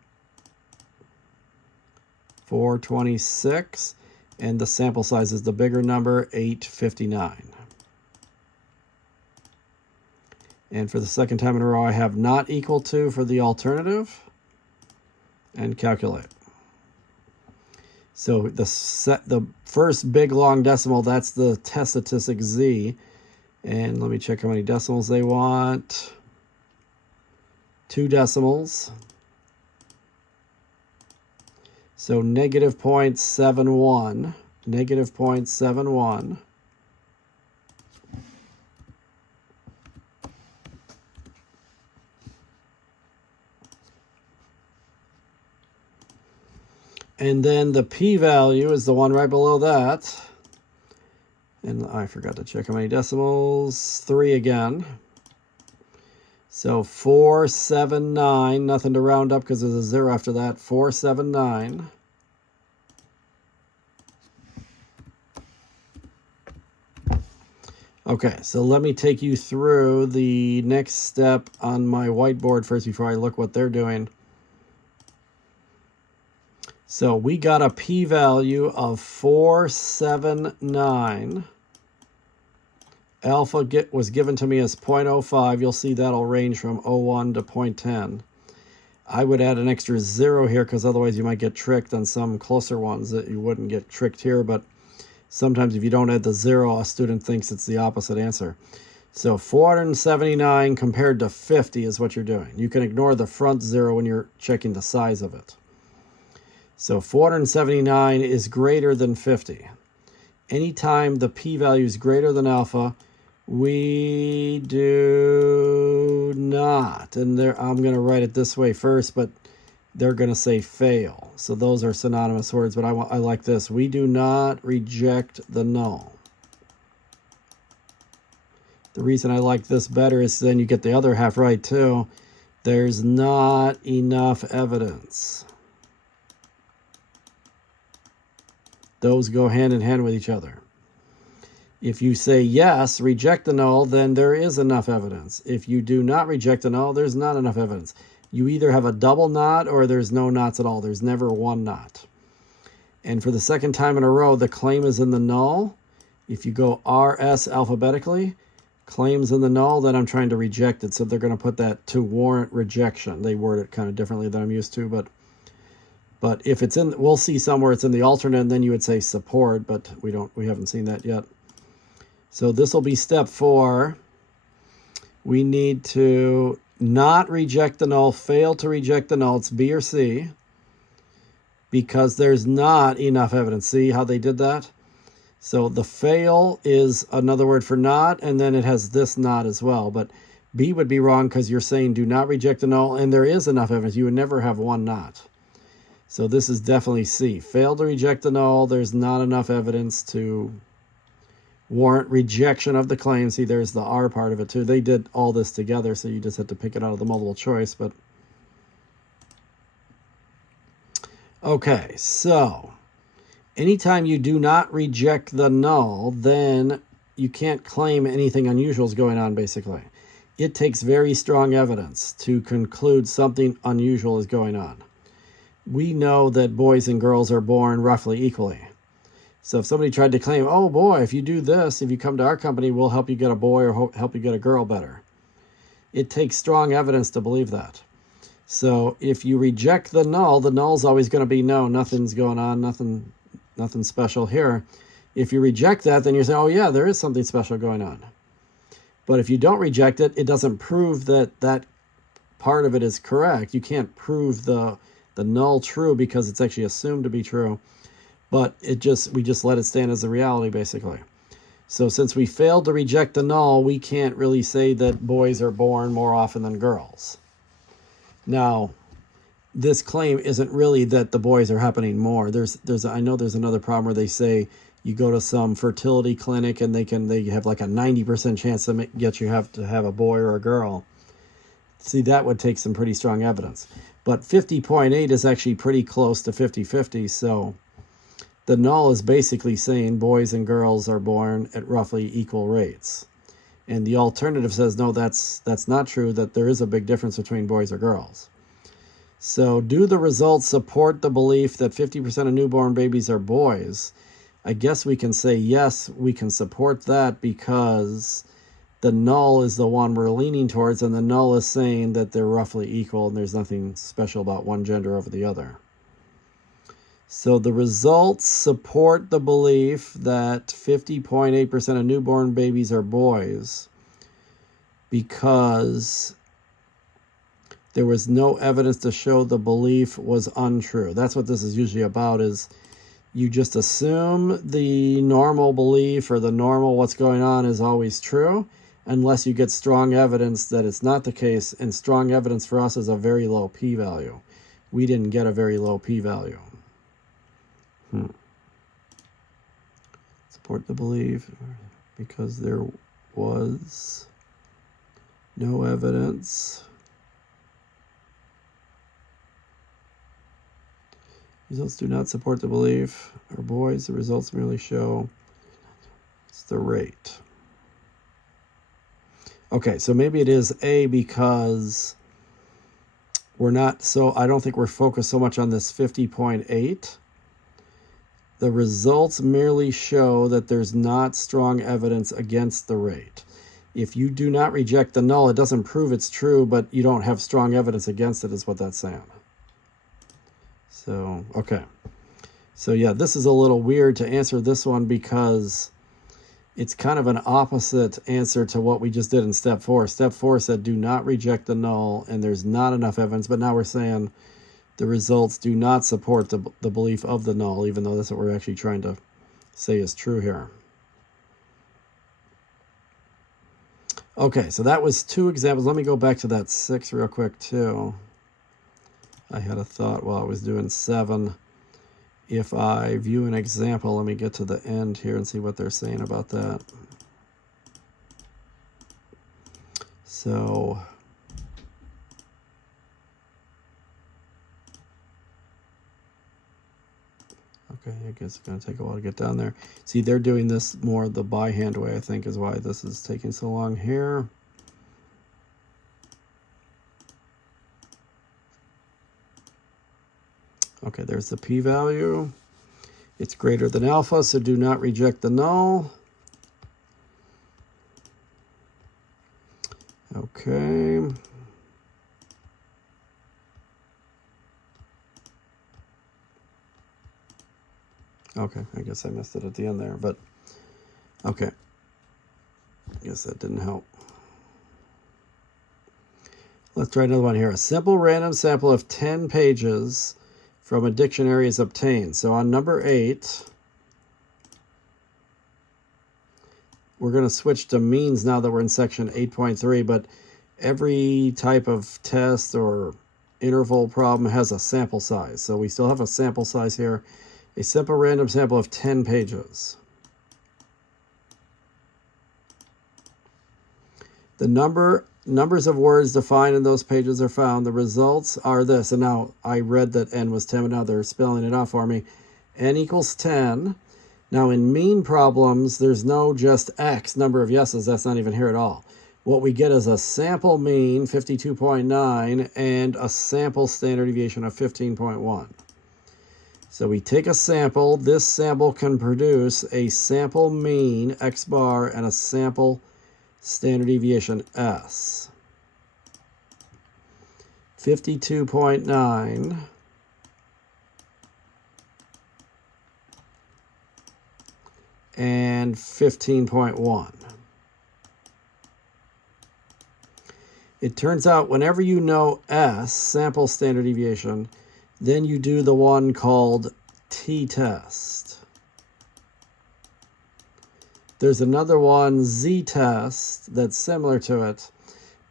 426. And the sample size is the bigger number, 859. And for the second time in a row, I have not equal to for the alternative. And calculate. So the first big long decimal, that's the test statistic Z. And let me check how many decimals they want. 2 decimals. So negative 0.71. Negative 0.71. And then the p-value is the one right below that. And I forgot to check how many decimals. 3 again. So 479, nothing to round up because there's a 0 after that. 479. Okay, so let me take you through the next step on my whiteboard first before I look what they're doing. So we got a p-value of 479. Alpha was given to me as 0.05. You'll see that'll range from 0.01 to 0.10. I would add an extra 0 here because otherwise you might get tricked on some closer ones that you wouldn't get tricked here. But sometimes if you don't add the 0, a student thinks it's the opposite answer. So 479 compared to 50 is what you're doing. You can ignore the front 0 when you're checking the size of it. So 479 is greater than 50. Anytime the p-value is greater than alpha, we do not. And there, I'm going to write it this way first, but they're going to say fail. So those are synonymous words, but I like this. We do not reject the null. The reason I like this better is then you get the other half right too. There's not enough evidence. Those go hand in hand with each other. If you say yes, reject the null, then there is enough evidence. If you do not reject the null, there's not enough evidence. You either have a double not or there's no knots at all. There's never one knot. And for the second time in a row, the claim is in the null. If you go RS alphabetically, claims in the null, then I'm trying to reject it. So they're going to put that to warrant rejection. They word it kind of differently than I'm used to, but if it's in, we'll see somewhere it's in the alternate, and then you would say support, but we haven't seen that yet. So this will be step 4. We need to not reject the null, fail to reject the null. It's B or C, because there's not enough evidence. See how they did that? So the fail is another word for not, and then it has this not as well. But B would be wrong because you're saying do not reject the null, and there is enough evidence. You would never have one not. So this is definitely C. Fail to reject the null. There's not enough evidence to warrant rejection of the claim. See, there's the R part of it too. They did all this together, so you just have to pick it out of the multiple choice. But okay, so anytime you do not reject the null, then you can't claim anything unusual is going on, basically. It takes very strong evidence to conclude something unusual is going on. We know that boys and girls are born roughly equally. So if somebody tried to claim, oh boy, if you do this, if you come to our company, we'll help you get a boy or help you get a girl better. It takes strong evidence to believe that. So if you reject the null's always going to be no, nothing's going on, nothing special here. If you reject that, then you're saying, oh yeah, there is something special going on. But if you don't reject it, it doesn't prove that that part of it is correct. You can't prove the null true because it's actually assumed to be true, but we just let it stand as a reality, basically. So since we failed to reject the null, we can't really say that boys are born more often than girls. Now, this claim isn't really that the boys are happening more. I know there's another problem where they say you go to some fertility clinic and they have like a 90% chance to get you have to have a boy or a girl. See, that would take some pretty strong evidence. But 50.8 is actually pretty close to 50-50, so the null is basically saying boys and girls are born at roughly equal rates. And the alternative says, no, that's not true, that there is a big difference between boys or girls. So do the results support the belief that 50% of newborn babies are boys? I guess we can say yes, we can support that because the null is the one we're leaning towards, and the null is saying that they're roughly equal and there's nothing special about one gender over the other. So the results support the belief that 50.8% of newborn babies are boys because there was no evidence to show the belief was untrue. That's what this is usually about, is you just assume the normal belief or the normal what's going on is always true unless you get strong evidence that it's not the case, and strong evidence for us is a very low p-value. We didn't get a very low p-value. Support the belief because there was no evidence. Results do not support the belief. Are boys, the results merely show it's the rate. Okay, so maybe it is A because we're not so, I don't think we're focused so much on this 50.8. The results merely show that there's not strong evidence against the rate. If you do not reject the null, it doesn't prove it's true, but you don't have strong evidence against it, is what that's saying. So, okay. So yeah, this is a little weird to answer this one because it's kind of an opposite answer to what we just did in step 4. Step 4 said do not reject the null, and there's not enough evidence, but now we're saying the results do not support the belief of the null, even though that's what we're actually trying to say is true here. Okay, so that was 2 examples. Let me go back to that 6 real quick too. I had a thought while I was doing 7. If I view an example, let me get to the end here and see what they're saying about that. So, okay, I guess it's going to take a while to get down there. See, they're doing this more the by hand way, I think, is why this is taking so long here. Okay, there's the p-value. It's greater than alpha, so do not reject the null. Okay. Okay, I guess I missed it at the end there, but okay. I guess that didn't help. Let's try another one here. A simple random sample of 10 pages from a dictionary is obtained. So on number 8, we're going to switch to means now that we're in section 8.3, but every type of test or interval problem has a sample size. So we still have a sample size here. A simple random sample of 10 pages. The numbers of words defined in those pages are found. The results are this. And now I read that n was 10, but now they're spelling it out for me. N equals 10. Now in mean problems, there's no just X number of yeses. That's not even here at all. What we get is a sample mean, 52.9, and a sample standard deviation of 15.1. So we take a sample. This sample can produce a sample mean, X bar, and a sample standard deviation, S. 52.9 and 15.1. It turns out whenever you know S, sample standard deviation, then you do the one called t-test. There's another one, z-test, that's similar to it,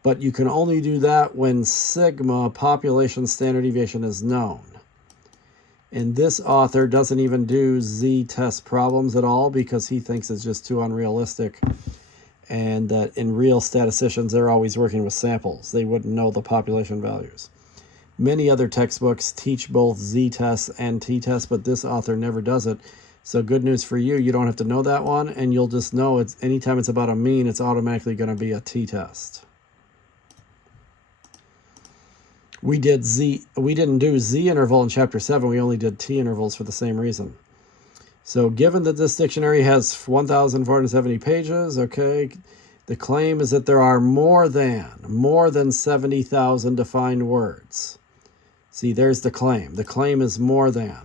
but you can only do that when sigma, population standard deviation, is known. And this author doesn't even do z-test problems at all because he thinks it's just too unrealistic, and that in real statisticians, they're always working with samples. They wouldn't know the population values. Many other textbooks teach both z-tests and t-tests, but this author never does it. So good news for you, you don't have to know that one, and you'll just know it's anytime it's about a mean, it's automatically going to be a t-test. We didn't do z interval in chapter 7, we only did t intervals for the same reason. So given that this dictionary has 1,470 pages, okay, the claim is that there are more than 70,000 defined words. See, there's the claim. The claim is more than.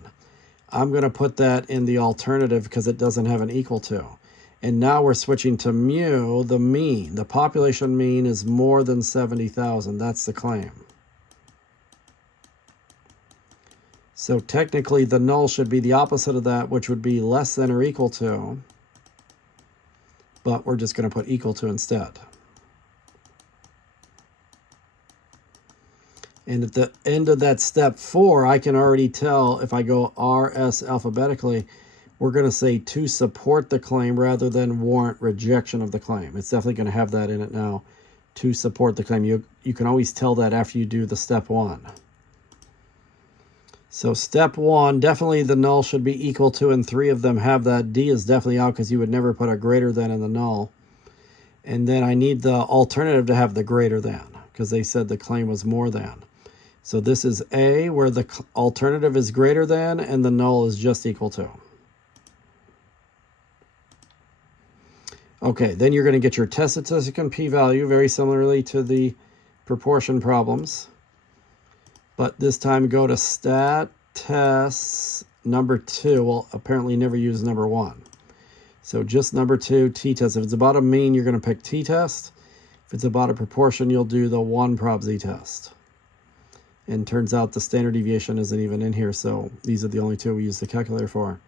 I'm going to put that in the alternative because it doesn't have an equal to. And now we're switching to mu, the mean. The population mean is more than 70,000. That's the claim. So technically the null should be the opposite of that, which would be less than or equal to. But we're just going to put equal to instead. And at the end of that step 4, I can already tell if I go RS alphabetically, we're going to say to support the claim rather than warrant rejection of the claim. It's definitely going to have that in it now, to support the claim. You can always tell that after you do the step 1. So step 1, definitely the null should be equal to, and 3 of them have that. D is definitely out because you would never put a greater than in the null. And then I need the alternative to have the greater than because they said the claim was more than. So this is A, where the alternative is greater than and the null is just equal to. Okay, then you're going to get your test statistic and p-value very similarly to the proportion problems. But this time go to stat test number 2. Well, apparently never use number 1. So just number 2, t-test. If it's about a mean, you're going to pick t-test. If it's about a proportion, you'll do the 1 prob z-test. And turns out the standard deviation isn't even in here, so these are the only 2 we use the calculator for.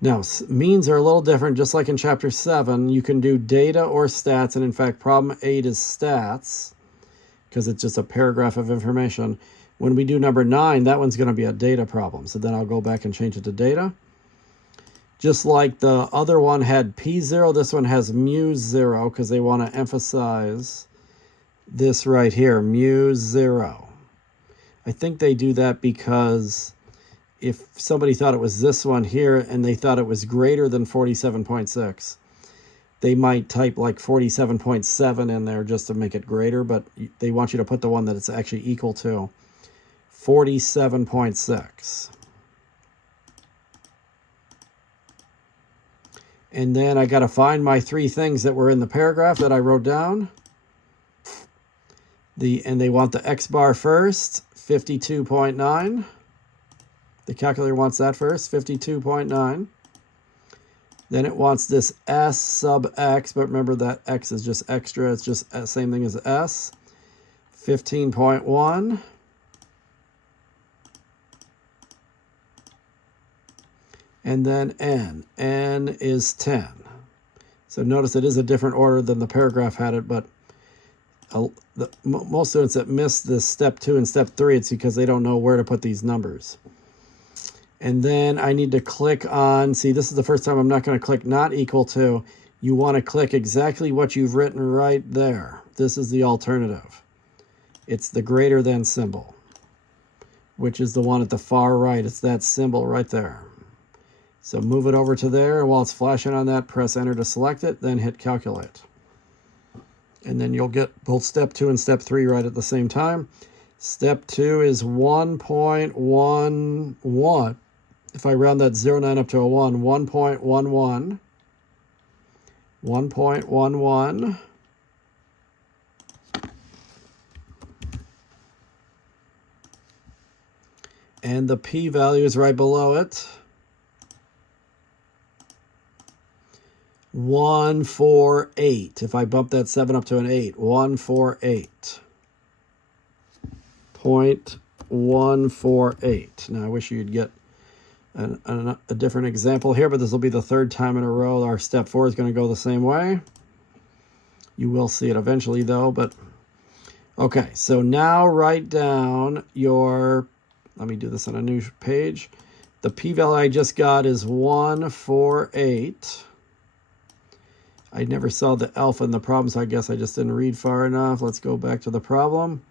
Now, means are a little different. Just like in Chapter 7, you can do data or stats, and in fact, problem 8 is stats, because it's just a paragraph of information. When we do number 9, that one's going to be a data problem, so then I'll go back and change it to data. Just like the other one had P0, this one has mu0, because they want to emphasize this right here, mu0. I think they do that because if somebody thought it was this one here and they thought it was greater than 47.6, they might type like 47.7 in there just to make it greater, but they want you to put the one that it's actually equal to, 47.6. And then I got to find my 3 things that were in the paragraph that I wrote down. And they want the X bar first, 52.9. The calculator wants that first, 52.9. Then it wants this S sub X, but remember that X is just extra. It's just the same thing as S, 15.1. And then N. N is 10. So notice it is a different order than the paragraph had it, but most students that miss this step 2 and step 3, it's because they don't know where to put these numbers. And then I need to click on, see, this is the first time I'm not going to click not equal to. You want to click exactly what you've written right there. This is the alternative. It's the greater than symbol, which is the one at the far right. It's that symbol right there. So move it over to there, and while it's flashing on that, press enter to select it, then hit calculate. And then you'll get both step 2 and step 3 right at the same time. Step 2 is 1.11. If I round that 0.9 up to a 1, 1.11. 1.11. And the p-value is right below it. 148. If I bump that 7 up to an 8, 148. 0.148. Now I wish you'd get a different example here, but this will be the 3rd time in a row. Our step 4 is going to go the same way. You will see it eventually though, but okay. So now write down your, let me do this on a new page. The p-value I just got is 148. I never saw the alpha in the problem, so I guess I just didn't read far enough. Let's go back to the problem.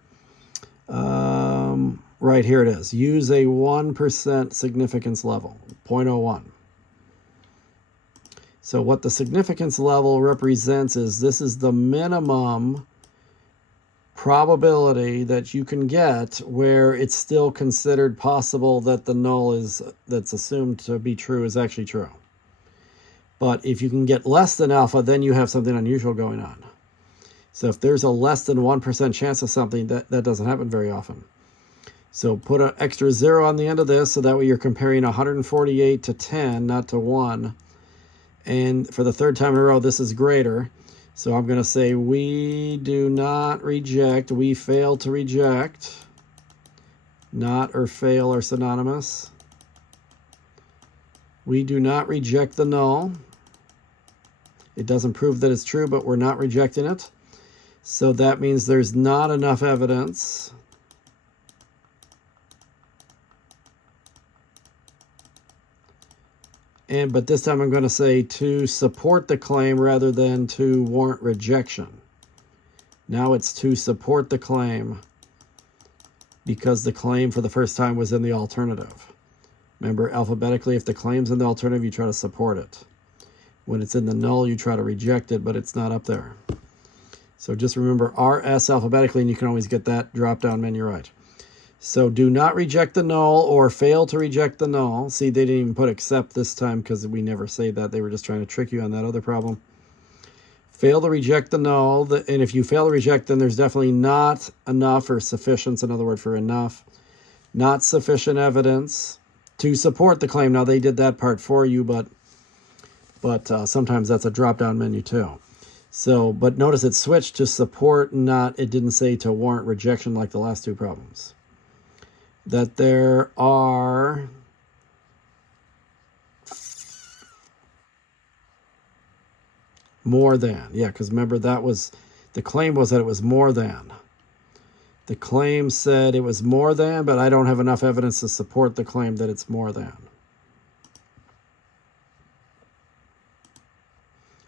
Right here it is. Use a 1% significance level, 0.01. So what the significance level represents is this is the minimum probability that you can get where it's still considered possible that the null that's assumed to be true is actually true. But if you can get less than alpha, then you have something unusual going on. So if there's a less than 1% chance of something, that doesn't happen very often. So put an extra 0 on the end of this, so that way you're comparing 148 to 10, not to 1. And for the third time in a row, this is greater. So I'm going to say we do not reject. We fail to reject. Not or fail are synonymous. We do not reject the null. It doesn't prove that it's true, but we're not rejecting it. So that means there's not enough evidence. But this time I'm going to say to support the claim rather than to warrant rejection. Now it's to support the claim because the claim for the first time was in the alternative. Remember, alphabetically, if the claim's in the alternative, you try to support it. When it's in the null, you try to reject it, but it's not up there. So just remember RS alphabetically, and you can always get that drop-down menu right. So do not reject the null or fail to reject the null. See, they didn't even put except this time because we never say that. They were just trying to trick you on that other problem. Fail to reject the null. And if you fail to reject, then there's definitely not enough, or sufficient's another word for enough. Not sufficient evidence to support the claim. Now, they did that part for you, but sometimes that's a drop-down menu too. So, but notice it switched to support, not, it didn't say to warrant rejection like the last two problems. That there are more than. Yeah, because remember that was, the claim was that it was more than. The claim said it was more than, but I don't have enough evidence to support the claim that it's more than.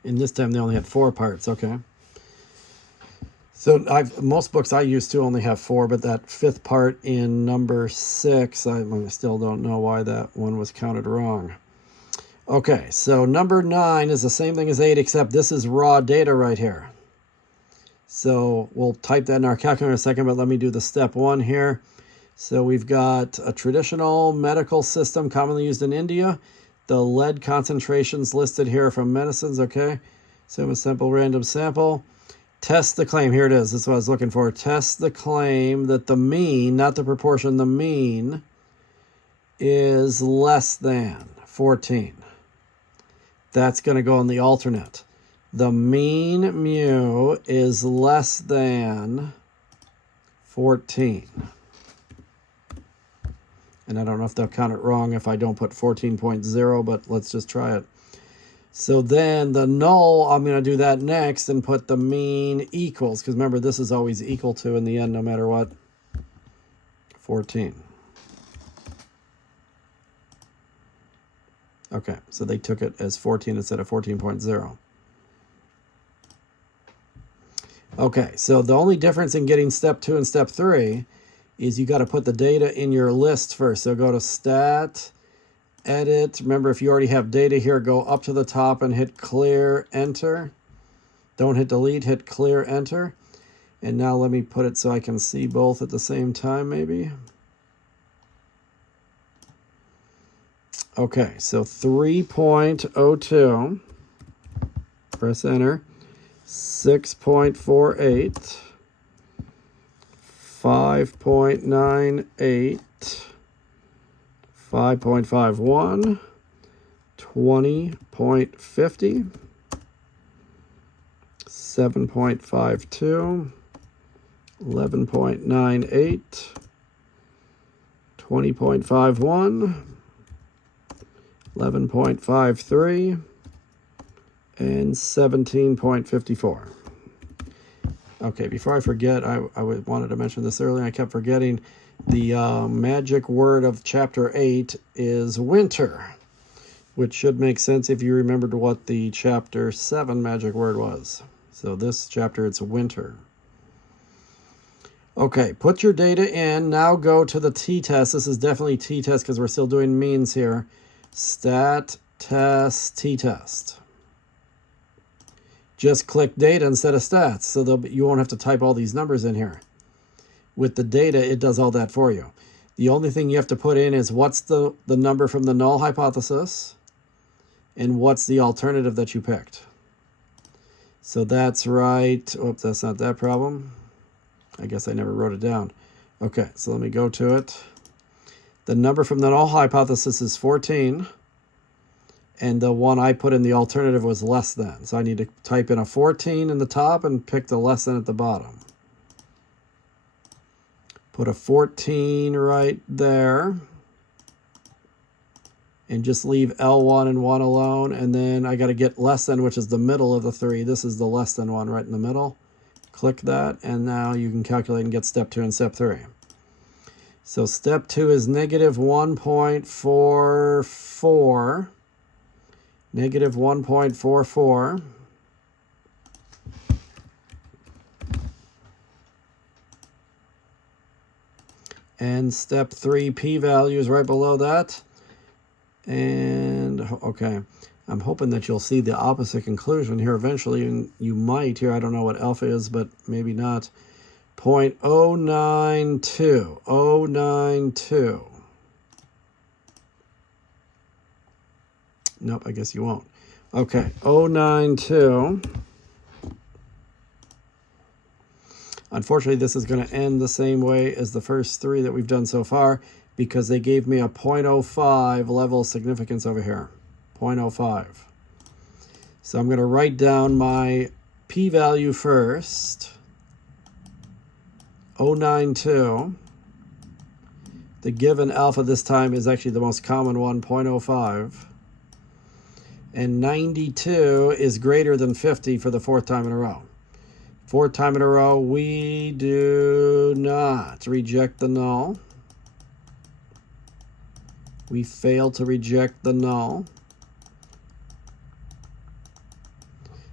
And this time they only had 4 parts, okay. So most books I use to only have 4, but that 5th part in number 6, I still don't know why that one was counted wrong. Okay, so number 9 is the same thing as 8, except this is raw data right here. So we'll type that in our calculator in a second, but let me do the step 1 here. So we've got a traditional medical system commonly used in India. The lead concentrations listed here from medicines, okay? So a simple random sample. Test the claim. Here it is. This is what I was looking for. Test the claim that the mean, not the proportion, the mean is less than 14. That's going to go in the alternate. The mean mu is less than 14. And I don't know if they'll count it wrong if I don't put 14.0, but let's just try it. So then the null, I'm going to do that next and put the mean equals, because remember, this is always equal to in the end, no matter what, 14. Okay, so they took it as 14 instead of 14.0. Okay, so the only difference in getting step 2 and step 3 is you got to put the data in your list first. So go to Stat, Edit. Remember, if you already have data here, go up to the top and hit Clear, Enter. Don't hit Delete, hit Clear, Enter. And now let me put it so I can see both at the same time, maybe. Okay, so 3.02. Press Enter. 6.48. 5.98. 5.51, 20.50, 7.52, 11.98, 20.51, 11.53, and 17.54. Okay, before I forget, I wanted to mention this earlier. I kept forgetting. The magic word of chapter 8 is winter, which should make sense if you remembered what the chapter 7 magic word was. So this chapter, it's winter. Okay, put your data in. Now go to the t-test. This is definitely t-test because we're still doing means here. Stat, test, t-test. Just click data instead of stats, so you won't have to type all these numbers in here. With the data, it does all that for you. The only thing you have to put in is what's the number from the null hypothesis and what's the alternative that you picked. So that's right. Oops, that's not that problem. I guess I never wrote it down. Okay, so let me go to it. The number from the null hypothesis is 14. And the one I put in the alternative was less than. So I need to type in a 14 in the top and pick the less than at the bottom. Put a 14 right there. And just leave L1 and 1 alone. And then I got to get less than, which is the middle of the three. This is the less than one right in the middle. Click that, and now you can calculate and get step 2 and step 3. So step 2 is negative 1.44. Negative 1.44. And step 3 p-value is right below that. And, okay, I'm hoping that you'll see the opposite conclusion here eventually, and you might here. I don't know what alpha is, but maybe not. 0.092. 0.092. Nope, I guess you won't. Okay, 0.092. Unfortunately, this is going to end the same way as the first three that we've done so far, because they gave me a 0.05 level of significance over here. 0.05. So I'm going to write down my p-value first. 0.092. The given alpha this time is actually the most common one, 0.05. And 92 is greater than 50 for the fourth time in a row. Fourth time in a row, we do not reject the null. We fail to reject the null.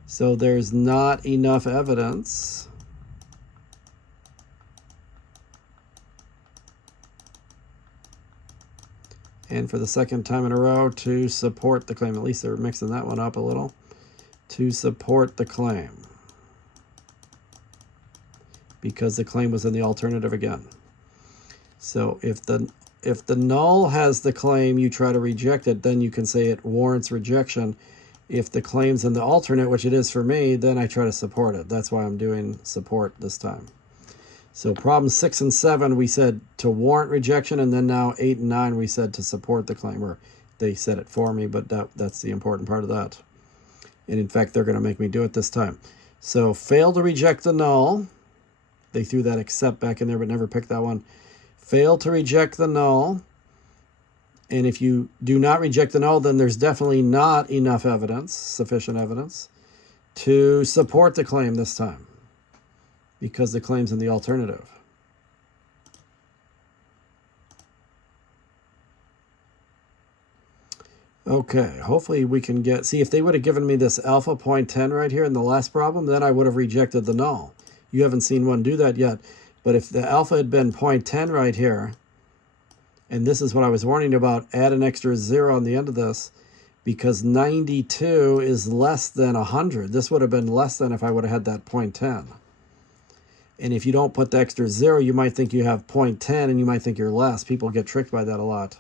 So there's not enough evidence. And for the second time in a row, to support the claim. At least they're mixing that one up a little. To support the claim. Because the claim was in the alternative again. So if the null has the claim, you try to reject it, then you can say it warrants rejection. If the claim's in the alternate, which it is for me, then I try to support it. That's why I'm doing support this time. So problem 6 and 7, we said to warrant rejection, and then now 8 and 9, we said to support the claim, or they said it for me, but that's the important part of that. And in fact, they're going to make me do it this time. So fail to reject the null. They threw that except back in there, but never picked that one. Fail to reject the null. And if you do not reject the null, then there's definitely not enough evidence, sufficient evidence, to support the claim this time, because the claim's in the alternative. Okay, hopefully we can get, see, if they would have given me this alpha 0.10 right here in the last problem, then I would have rejected the null. You haven't seen one do that yet. But if the alpha had been 0.10 right here, and this is what I was warning about, add an extra 0 on the end of this, because 92 is less than 100. This would have been less than if I would have had that 0.10. And if you don't put the extra 0, you might think you have 0.10, and you might think you're less. People get tricked by that a lot.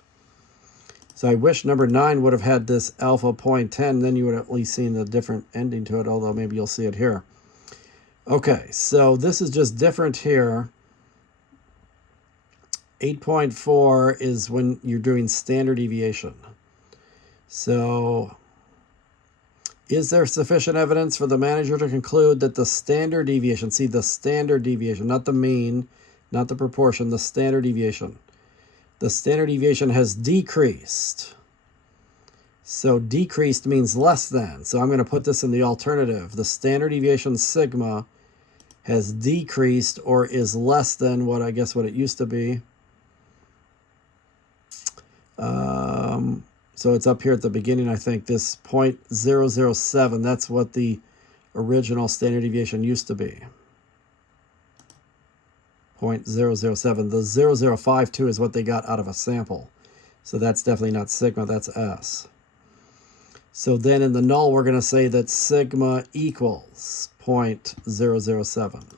So I wish number 9 would have had this alpha 0.10, then you would have at least seen the different ending to it, although maybe you'll see it here. Okay, so this is just different here. 8.4 is when you're doing standard deviation. So is there sufficient evidence for the manager to conclude that the standard deviation, see the standard deviation, not the mean, not the proportion, the standard deviation. The standard deviation has decreased. So decreased means less than. So I'm going to put this in the alternative. The standard deviation sigma has decreased or is less than what I guess what it used to be. So it's up here at the beginning, I think, this 0.007. That's what the original standard deviation used to be. 0.007. The 0052 is what they got out of a sample. So that's definitely not sigma, that's S. So then in the null, we're going to say that sigma equals 0.007.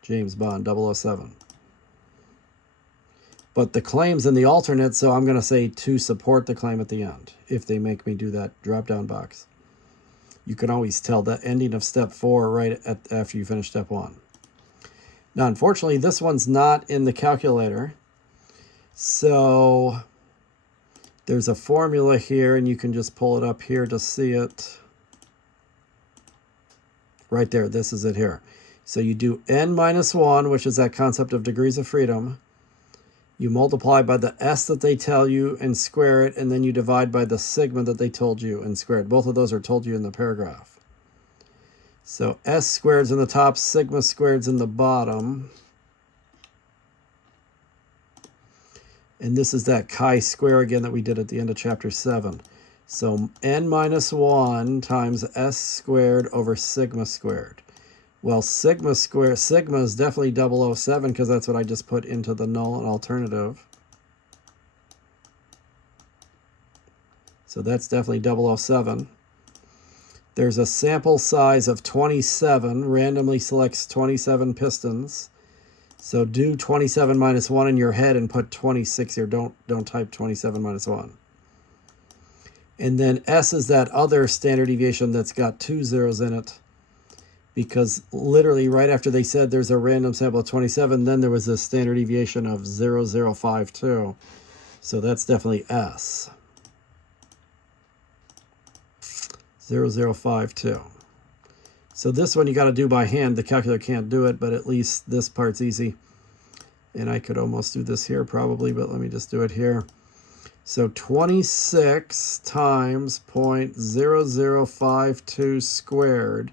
James Bond 007. But the claim's in the alternate, so I'm going to say to support the claim at the end, if they make me do that drop-down box. You can always tell the ending of step 4 right after you finish step 1. Now, unfortunately, this one's not in the calculator. So there's a formula here, and you can just pull it up here to see it. Right there, this is it here. So you do n minus 1, which is that concept of degrees of freedom. You multiply by the s that they tell you and square it, and then you divide by the sigma that they told you and square it. Both of those are told you in the paragraph. So s squared's in the top, sigma squared's in the bottom. And this is that chi-square again that we did at the end of chapter 7. So n minus 1 times s squared over sigma squared. Well, sigma is definitely 007 because that's what I just put into the null and alternative. So that's definitely 007. There's a sample size of 27, randomly selects 27 pistons. So do 27 minus 1 in your head and put 26 here. Don't type 27 minus 1. And then S is that other standard deviation that's got 2 zeros in it. Because literally right after they said there's a random sample of 27, then there was a standard deviation of 0052. So that's definitely S. 0052. So this one you got to do by hand. The calculator can't do it, but at least this part's easy. And I could almost do this here probably, but let me just do it here. So 26 times 0.0052 squared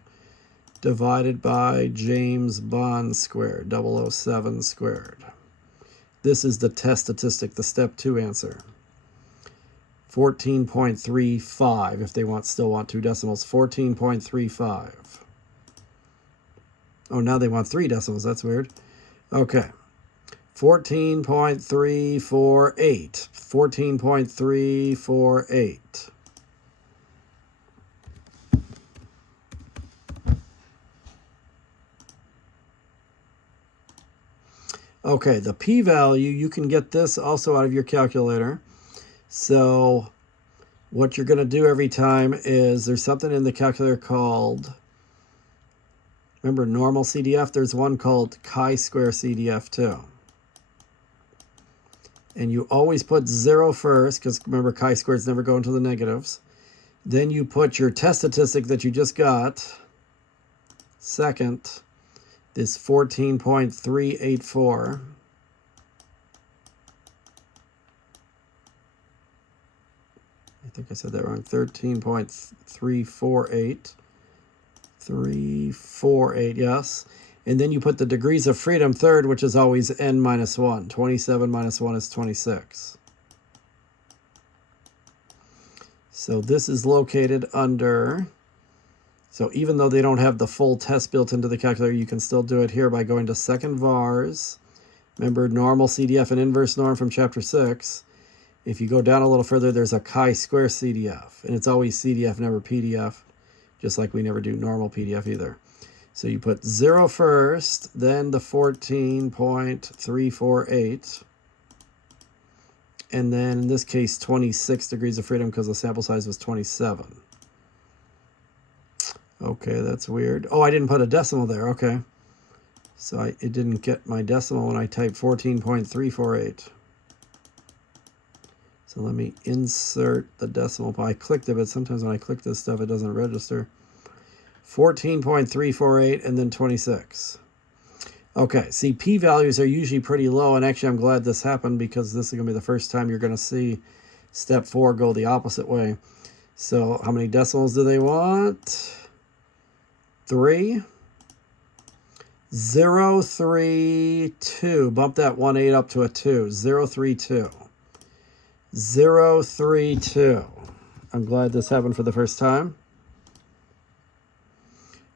divided by James Bond squared, 007 squared. This is the test statistic, the step 2 answer. 14.35 if they still want 2 decimals, 14.35. Oh, now they want 3 decimals, that's weird. Okay, 14.348, 14.348. Okay, the p-value, you can get this also out of your calculator. So what you're going to do every time is there's something in the calculator called, remember normal CDF? There's one called chi-square CDF too. And you always put 0 first, because remember chi-squares never go into the negatives. Then you put your test statistic that you just got second. This 14.384. I think I said that wrong. 13.348. 348, yes. And then you put the degrees of freedom third, which is always n minus 1. 27 minus 1 is 26. So this is located under... So even though they don't have the full test built into the calculator, you can still do it here by going to second vars. Remember normal CDF and inverse norm from chapter 6. If you go down a little further, there's a chi-square CDF. And it's always CDF, never PDF. Just like we never do normal PDF either. So you put 0 first, then the 14.348. And then in this case, 26 degrees of freedom because the sample size was 27. Okay, that's weird. Oh, I didn't put a decimal there. Okay. So it didn't get my decimal when I typed 14.348. So let me insert the decimal. I clicked it, but sometimes when I click this stuff, it doesn't register. 14.348 and then 26. Okay, see, p-values are usually pretty low, and actually I'm glad this happened because this is going to be the first time you're going to see step 4 go the opposite way. So how many decimals do they want? 3. 032. Bump that 1-8 up to a 2. 032. 032. I'm glad this happened for the first time.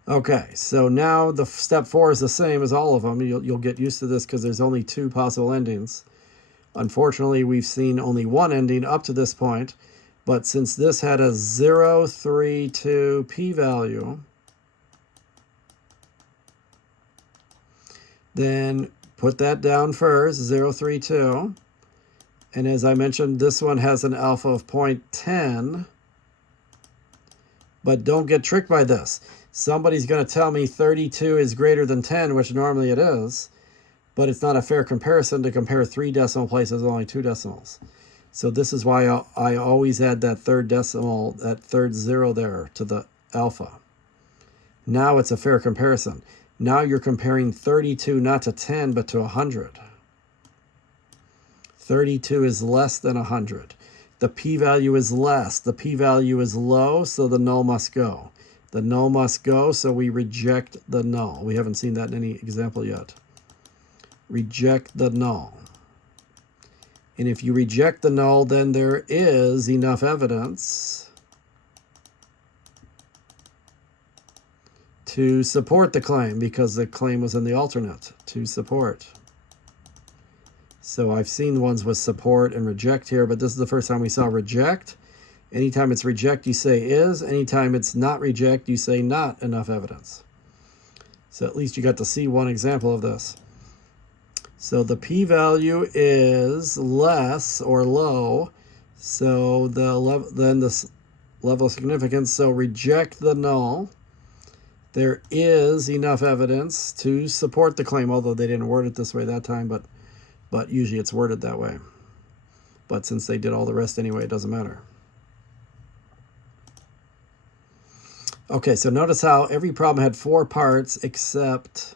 Okay, so now the step 4 is the same as all of them. You'll get used to this because there's only 2 possible endings. Unfortunately, we've seen only 1 ending up to this point. But since this had a 032 p-value, then put that down first, 032. And as I mentioned, this one has an alpha of 0.10. But don't get tricked by this. Somebody's going to tell me 32 is greater than 10, which normally it is. but it's not a fair comparison to compare 3 decimal places with only 2 decimals. So this is why I always add that third decimal, that third zero there to the alpha. Now it's a fair comparison. Now you're comparing 32 not to 10, but to 100. 32 is less than 100. The p-value is less. The p-value is low, so the null must go. The null must go, so we reject the null. We haven't seen that in any example yet. Reject the null. And if you reject the null, then there is enough evidence to support the claim, because the claim was in the alternate, to support. So I've seen ones with support and reject here, but this is the first time we saw reject. Anytime it's reject, you say is. Anytime it's not reject, you say not enough evidence. So at least you got to see one example of this. So the p-value is less or low, so then the level of significance, so reject the null. There is enough evidence to support the claim, although they didn't word it this way that time, but usually it's worded that way. But since they did all the rest anyway, it doesn't matter. Okay, so notice how every problem had 4 parts except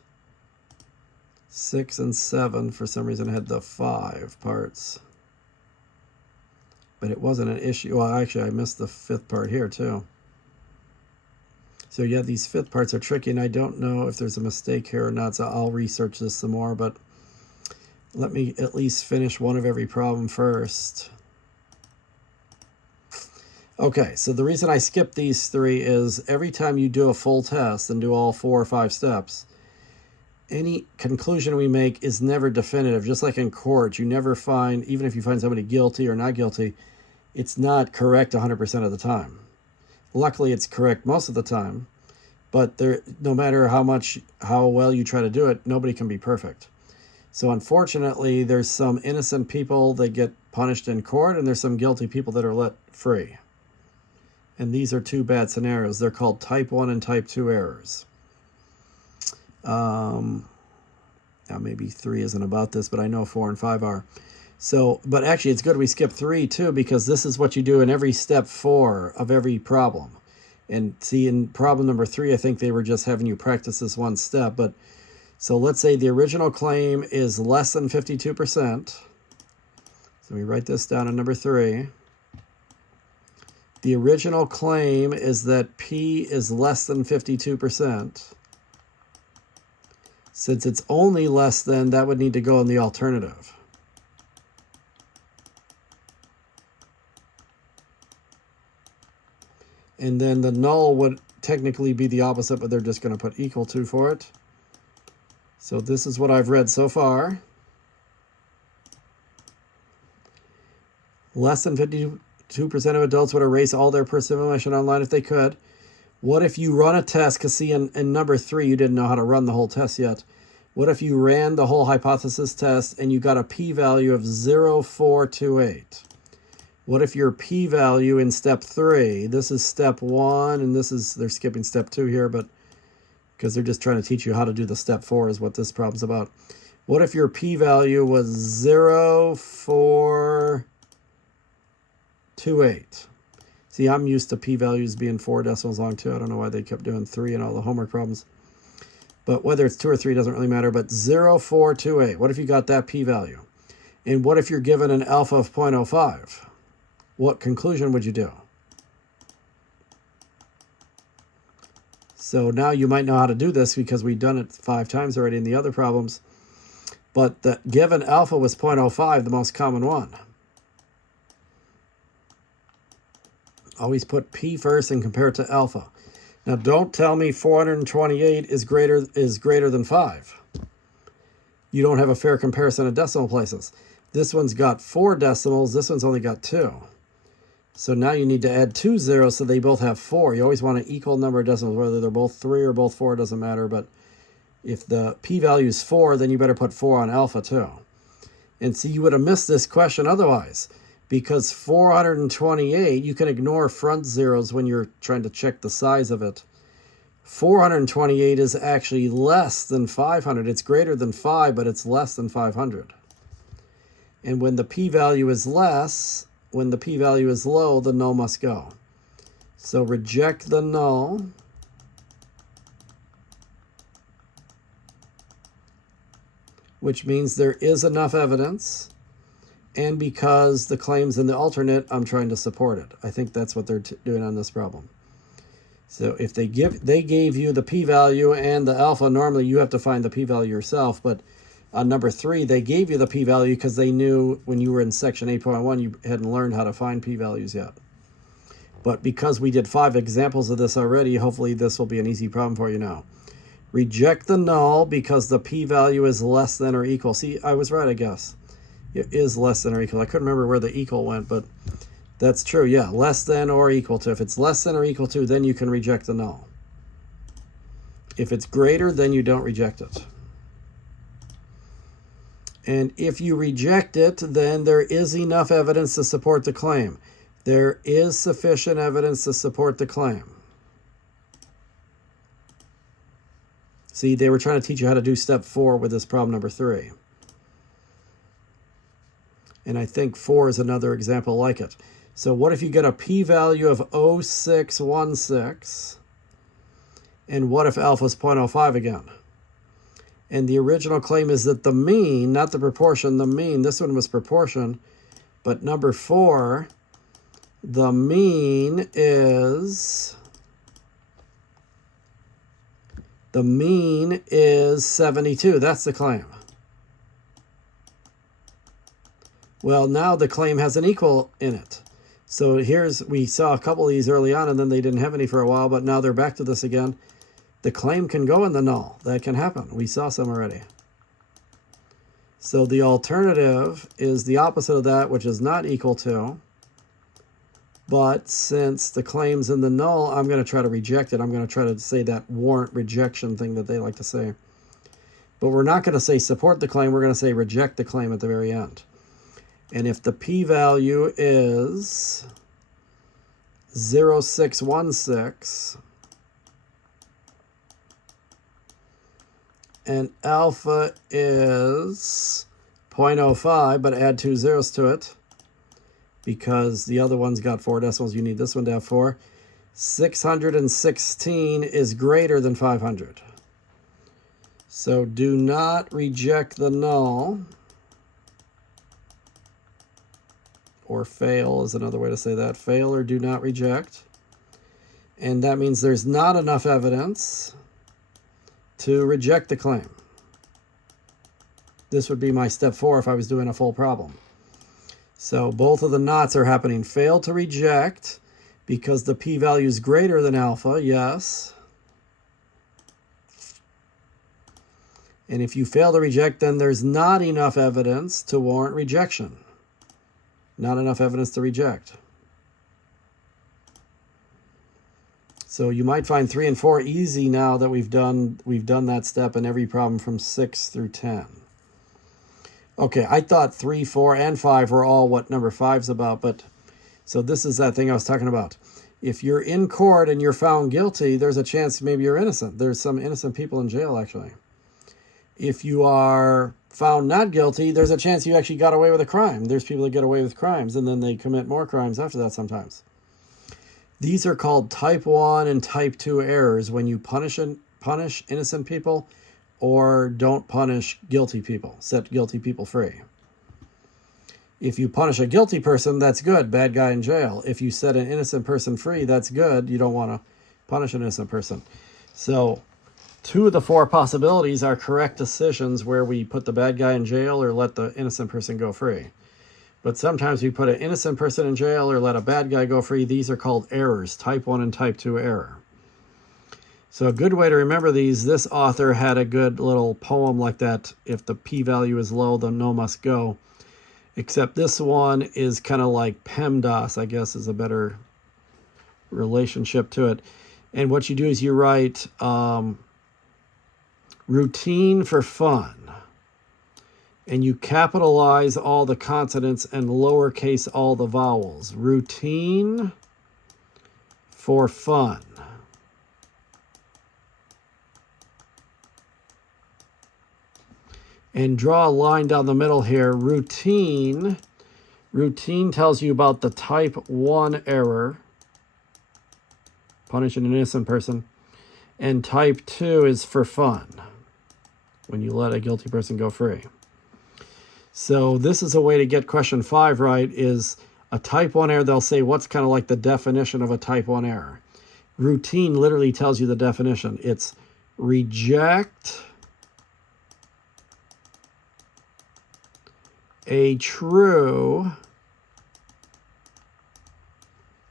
6 and 7 for some reason had the 5 parts. But it wasn't an issue. Well, actually, I missed the 5th part here too. So yeah, these 5th parts are tricky, and I don't know if there's a mistake here or not, so I'll research this some more, but let me at least finish one of every problem first. Okay, so the reason I skipped these 3 is every time you do a full test and do all 4 or 5 steps, any conclusion we make is never definitive. Just like in court, you never find, even if you find somebody guilty or not guilty, it's not correct 100% of the time. Luckily, it's correct most of the time, but no matter how well you try to do it, nobody can be perfect. So unfortunately, there's some innocent people that get punished in court, and there's some guilty people that are let free. And these are 2 bad scenarios. They're called type 1 and type 2 errors. Now maybe 3 isn't about this, but I know 4 and 5 are. So, but actually it's good we skip 3 too, because this is what you do in every step 4 of every problem. And see, in problem number 3, I think they were just having you practice this one step. But so let's say the original claim is less than 52%. So we write this down in number 3. The original claim is that P is less than 52%. Since it's only less than, that would need to go in the alternative. And then the null would technically be the opposite, but they're just going to put equal to for it. So this is what I've read so far. Less than 52% of adults would erase all their personal information online if they could. What if you run a test? Because see, in number 3, you didn't know how to run the whole test yet. What if you ran the whole hypothesis test and you got a p-value of 0.428? What if your p-value in step 3, this is step 1, and this is, they're skipping step 2 here, but because they're just trying to teach you how to do the step 4 is what this problem's about. What if your p-value was 0.428? See, I'm used to p-values being 4 decimals long too. I don't know why they kept doing 3 in all the homework problems. But whether it's 2 or 3 doesn't really matter. But 0.428, what if you got that p-value? And what if you're given an alpha of 0.05? What conclusion would you do? So now you might know how to do this because we've done it 5 times already in the other problems. But the given alpha was 0.05, the most common one. Always put p first and compare it to alpha. Now don't tell me 428 is greater than 5. You don't have a fair comparison of decimal places. This one's got 4 decimals, this one's only got 2. So now you need to add 2 zeros so they both have 4. You always want an equal number of decimals, whether they're both 3 or both 4, doesn't matter. But if the p-value is 4, then you better put 4 on alpha too. And see, you would have missed this question otherwise, because 428, you can ignore front zeros when you're trying to check the size of it. 428 is actually less than 500. It's greater than 5, but it's less than 500. And when the p-value is less, when the p-value is low, the null must go. So reject the null. Which means there is enough evidence. And because the claim's in the alternate, I'm trying to support it. I think that's what they're doing on this problem. So if they gave you the p-value and the alpha, normally you have to find the p-value yourself, but on number 3, they gave you the p-value because they knew when you were in section 8.1 you hadn't learned how to find p-values yet. But because we did 5 examples of this already, hopefully this will be an easy problem for you now. Reject the null because the p-value is less than or equal. See, I was right, I guess. It is less than or equal. I couldn't remember where the equal went, but that's true. Yeah, less than or equal to. If it's less than or equal to, then you can reject the null. If it's greater, then you don't reject it. And if you reject it, then there is enough evidence to support the claim. There is sufficient evidence to support the claim. See, they were trying to teach you how to do step 4 with this problem number 3. And I think 4 is another example like it. So what if you get a p-value of 0.0616? And what if alpha is 0.05 again? And the original claim is that the mean, not the proportion, the mean, this one was proportion, but number 4, the mean is 72. That's the claim. Well, now the claim has an equal in it. So we saw a couple of these early on, and then they didn't have any for a while, but now they're back to this again. The claim can go in the null. That can happen. We saw some already. So the alternative is the opposite of that, which is not equal to. But since the claim's in the null, I'm going to try to reject it. I'm going to try to say that warrant rejection thing that they like to say. But we're not going to say support the claim. We're going to say reject the claim at the very end. And if the p-value is 0.0616 and alpha is 0.05, but add 2 zeros to it because the other one's got 4 decimals, you need this one to have 4. 616 is greater than 500. So do not reject the null. Or fail is another way to say that. Fail or do not reject. And that means there's not enough evidence to reject the claim. This would be my step 4 if I was doing a full problem. So both of the nots are happening. Fail to reject because the p-value is greater than alpha, yes. And if you fail to reject, then there's not enough evidence to warrant rejection. Not enough evidence to reject. So you might find 3 and 4 easy now that we've done that step in every problem from 6 through 10. Okay, I thought 3, 4, and 5 were all what number 5's about, but so this is that thing I was talking about. If you're in court and you're found guilty, there's a chance maybe you're innocent. There's some innocent people in jail, actually. If you are found not guilty, there's a chance you actually got away with a crime. There's people that get away with crimes, and then they commit more crimes after that sometimes. These are called type 1 and type 2 errors when you punish innocent people or don't punish guilty people, set guilty people free. If you punish a guilty person, that's good, bad guy in jail. If you set an innocent person free, that's good. You don't want to punish an innocent person. So 2 of the 4 possibilities are correct decisions where we put the bad guy in jail or let the innocent person go free. But sometimes we put an innocent person in jail or let a bad guy go free. These are called errors, type 1 and type 2 error. So a good way to remember these, this author had a good little poem like that. If the p-value is low, the null must go. Except this one is kind of like PEMDAS, I guess is a better relationship to it. And what you do is you write routine for fun. And you capitalize all the consonants and lowercase all the vowels. Routine for fun. and draw a line down the middle here. Routine tells you about the type 1 error, punishing an innocent person, and type 2 is for fun, when you let a guilty person go free. So this is a way to get question 5 right, is a type 1 error. They'll say, what's kind of like the definition of a type 1 error? Routine literally tells you the definition. It's reject a true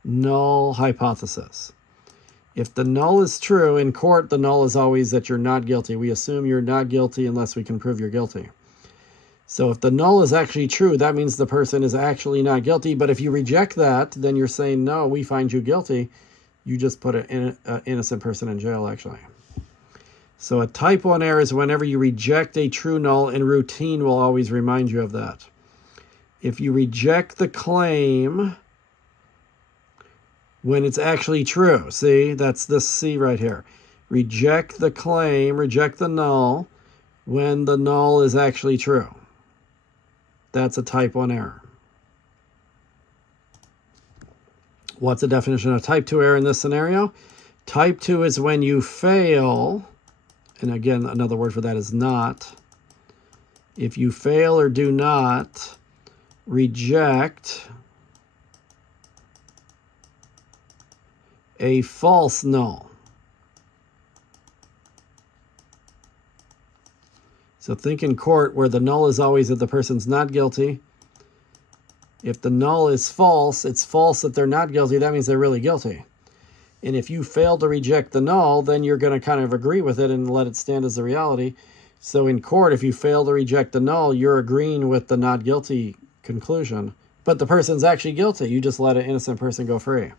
null hypothesis. If the null is true, in court, the null is always that you're not guilty. We assume you're not guilty unless we can prove you're guilty. So if the null is actually true, that means the person is actually not guilty. But if you reject that, then you're saying, no, we find you guilty. You just put an innocent person in jail, actually. So a type 1 error is whenever you reject a true null, and routine will always remind you of that. If you reject the claim when it's actually true, see, that's this C right here. Reject the claim, reject the null when the null is actually true. That's a type 1 error. What's the definition of type 2 error in this scenario? Type 2 is when you fail, and again, another word for that is not. If you fail or do not reject a false null. So think in court where the null is always that the person's not guilty. If the null is false, it's false that they're not guilty. That means they're really guilty. And if you fail to reject the null, then you're going to kind of agree with it and let it stand as a reality. So in court, if you fail to reject the null, you're agreeing with the not guilty conclusion. But the person's actually guilty. You just let an innocent person go free.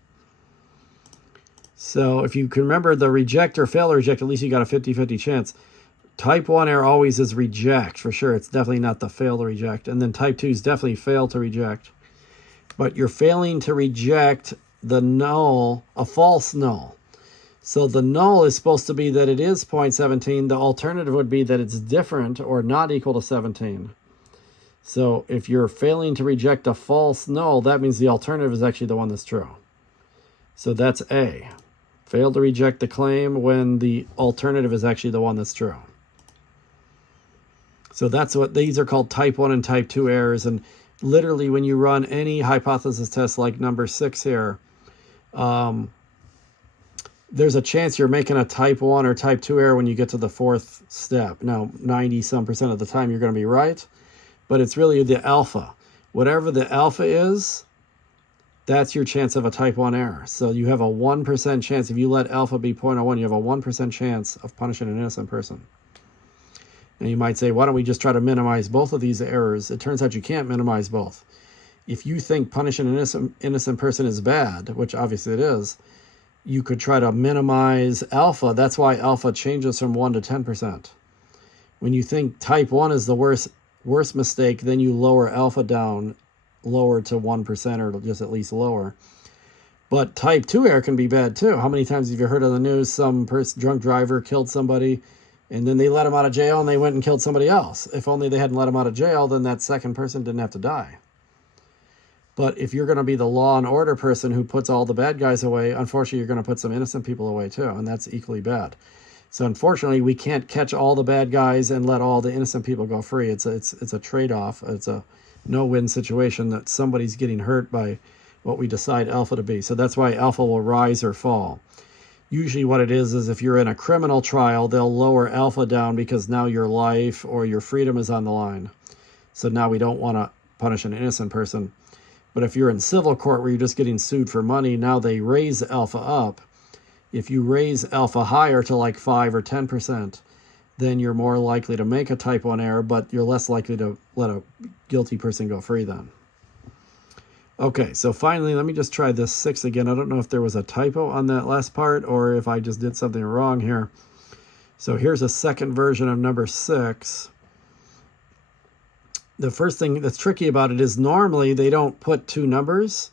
So if you can remember the reject or fail to reject, at least you got a 50-50 chance. Type 1 error always is reject, for sure. It's definitely not the fail to reject. And then type 2 is definitely fail to reject. But you're failing to reject the null, a false null. So the null is supposed to be that it is 0.17. The alternative would be that it's different or not equal to 17. So if you're failing to reject a false null, that means the alternative is actually the one that's true. So that's A. Fail to reject the claim when the alternative is actually the one that's true. So that's what these are called, type 1 and type 2 errors. And literally when you run any hypothesis test like number 6 here, there's a chance you're making a type 1 or type 2 error when you get to the 4th step. Now, 90-some% of the time you're going to be right, but it's really the alpha. Whatever the alpha is, that's your chance of a type 1 error. So you have a 1% chance. If you let alpha be 0.01, you have a 1% chance of punishing an innocent person. And you might say, why don't we just try to minimize both of these errors? It turns out you can't minimize both. If you think punishing an innocent person is bad, which obviously it is, you could try to minimize alpha. That's why alpha changes from 1 to 10%. When you think type 1 is the worst mistake, then you lower alpha down, lower to 1% or just at least lower. But type 2 error can be bad too. How many times have you heard on the news some drunk driver killed somebody and then they let him out of jail and they went and killed somebody else? If only they hadn't let him out of jail, then that second person didn't have to die. But if you're going to be the law and order person who puts all the bad guys away, unfortunately, you're going to put some innocent people away too, and that's equally bad. So unfortunately, we can't catch all the bad guys and let all the innocent people go free. It's a trade-off. It's a no-win situation that somebody's getting hurt by what we decide alpha to be. So that's why alpha will rise or fall. Usually what it is if you're in a criminal trial, they'll lower alpha down because now your life or your freedom is on the line. So now we don't want to punish an innocent person. But if you're in civil court where you're just getting sued for money, now they raise alpha up. If you raise alpha higher to like 5 or 10%, then you're more likely to make a type 1 error, but you're less likely to let a guilty person go free then. Okay, so finally, let me just try this 6 again. I don't know if there was a typo on that last part or if I just did something wrong here. So here's a second version of number 6. The first thing that's tricky about it is normally they don't put 2 numbers.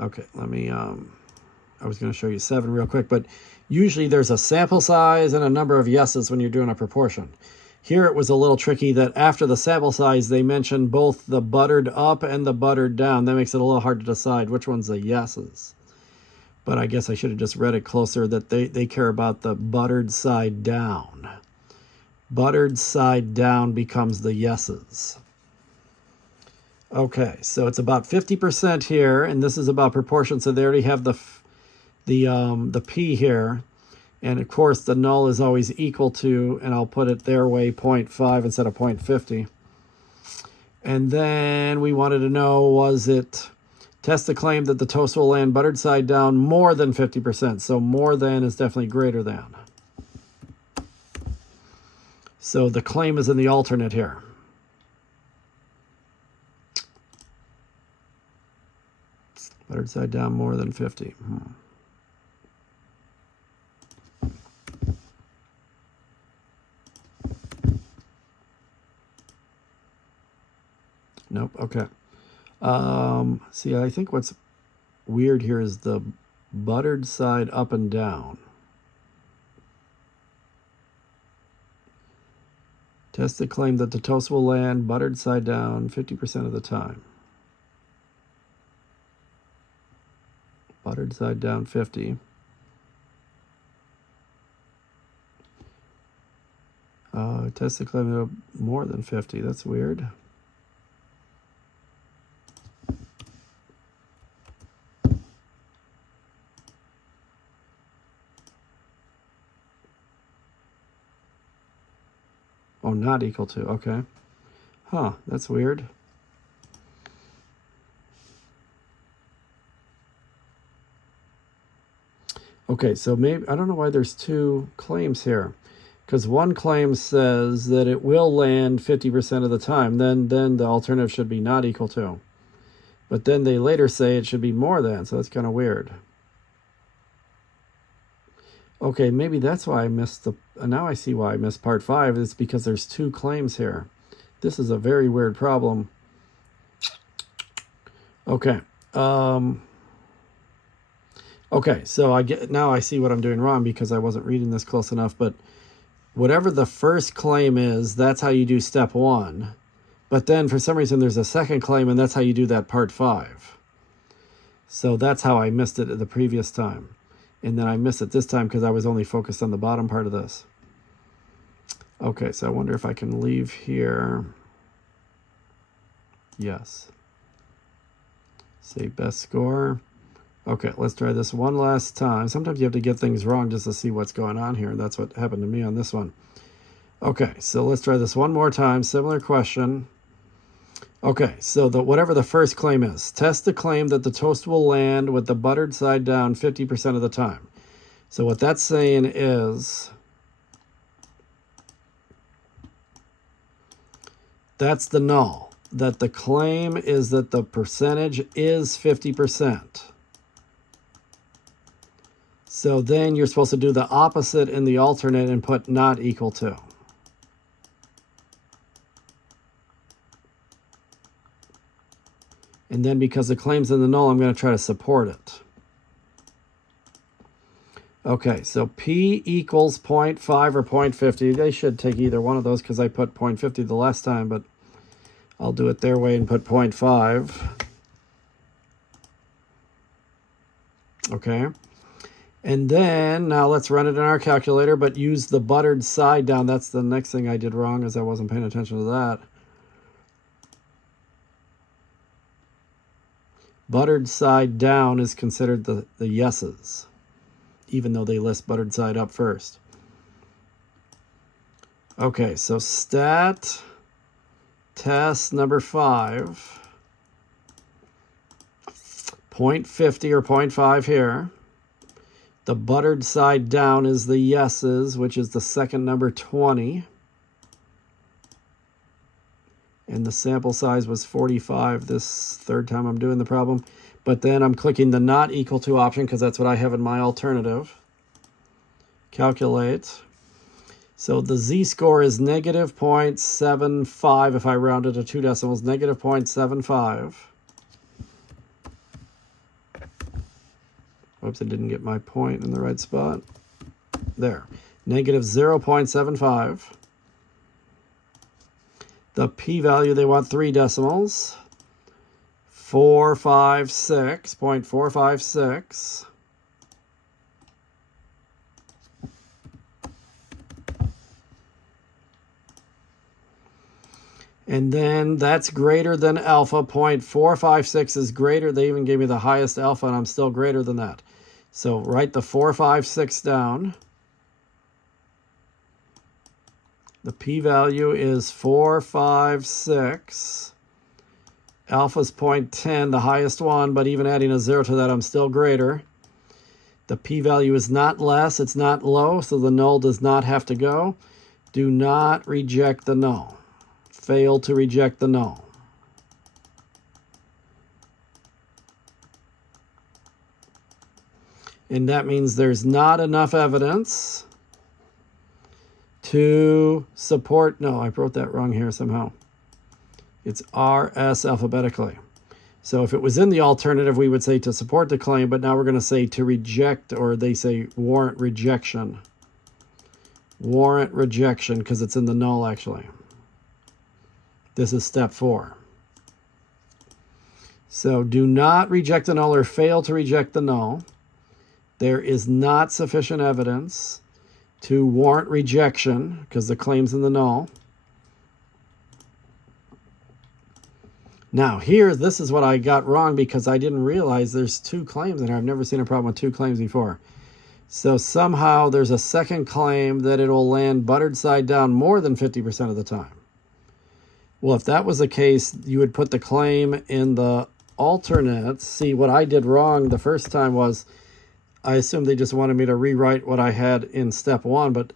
Okay, let me, I was going to show you 7 real quick, but usually there's a sample size and a number of yeses when you're doing a proportion. Here it was a little tricky that after the sample size, they mentioned both the buttered up and the buttered down. That makes it a little hard to decide which one's the yeses. But I guess I should have just read it closer that they care about the buttered side down. Buttered side down becomes the yeses. Okay, so it's about 50% here, and this is about proportion. So they already have the P here. And of course, the null is always equal to, and I'll put it their way, 0.5 instead of 0.50. And then we wanted to know, was it test the claim that the toast will land buttered side down more than 50%. So more than is definitely greater than. So the claim is in the alternate here. Buttered side down more than 50. Nope, okay. See, I think what's weird here is the buttered side up and down. Test the claim that the toast will land buttered side down 50% of the time. Buttered side down 50. Test the claim of more than 50. That's weird. Oh, not equal to. Okay. Huh, that's weird. Okay, so maybe, I don't know why there's two claims here. Because one claim says that it will land 50% of the time. Then the alternative should be not equal to. But then they later say it should be more than, so that's kind of weird. Okay, maybe that's why I missed the... Now I see why I missed part 5. It's because there's two claims here. This is a very weird problem. Okay. Okay, so now I see what I'm doing wrong because I wasn't reading this close enough. But whatever the first claim is, that's how you do step 1. But then for some reason there's a second claim, and that's how you do that part 5. So that's how I missed it the previous time. And then I missed it this time because I was only focused on the bottom part of this. Okay, so I wonder if I can leave here. Yes. Save best score. Okay, let's try this one last time. Sometimes you have to get things wrong just to see what's going on here, and that's what happened to me on this one. Okay, so let's try this one more time. Similar question. Okay, so whatever the first claim is, test the claim that the toast will land with the buttered side down 50% of the time. So what that's saying is, that's the null. That the claim is that the percentage is 50%. So then you're supposed to do the opposite in the alternate and put not equal to. And then because the claim's in the null, I'm going to try to support it. Okay, so P equals 0.5 or 0.50. They should take either one of those because I put 0.50 the last time, but I'll do it their way and put 0.5. Okay. And then, now let's run it in our calculator, but use the buttered side down. That's the next thing I did wrong, as I wasn't paying attention to that. Buttered side down is considered the yeses, even though they list buttered side up first. Okay, so stat test number 5. 0.50 or 0.5 here. The buttered side down is the yeses, which is the second number 20. And the sample size was 45 this third time I'm doing the problem. But then I'm clicking the not equal to option because that's what I have in my alternative. Calculate. So the z-score is negative 0.75 if I round it to 2 decimals, negative 0.75. Oops, I didn't get my point in the right spot. There. Negative 0.75. The p-value, they want 3 decimals. 456.456. And then that's greater than alpha. 0.456 is greater. They even gave me the highest alpha, and I'm still greater than that. So write the 456 down. The p-value is 456. Alpha's 0.10, the highest one, but even adding a 0 to that, I'm still greater. The p-value is not less, it's not low, so the null does not have to go. Do not reject the null. Fail to reject the null. And that means there's not enough evidence to support, no, I wrote that wrong here somehow. It's RS alphabetically. So if it was in the alternative, we would say to support the claim, but now we're going to say to reject, or they say warrant rejection. Warrant rejection, because it's in the null actually. This is step 4. So do not reject the null or fail to reject the null. There is not sufficient evidence to warrant rejection because the claim's in the null. Now here, this is what I got wrong because I didn't realize there's 2 claims in here. I've never seen a problem with 2 claims before. So somehow there's a second claim that it'll land buttered side down more than 50% of the time. Well, if that was the case, you would put the claim in the alternates. See, what I did wrong the first time was I assumed they just wanted me to rewrite what I had in step 1, but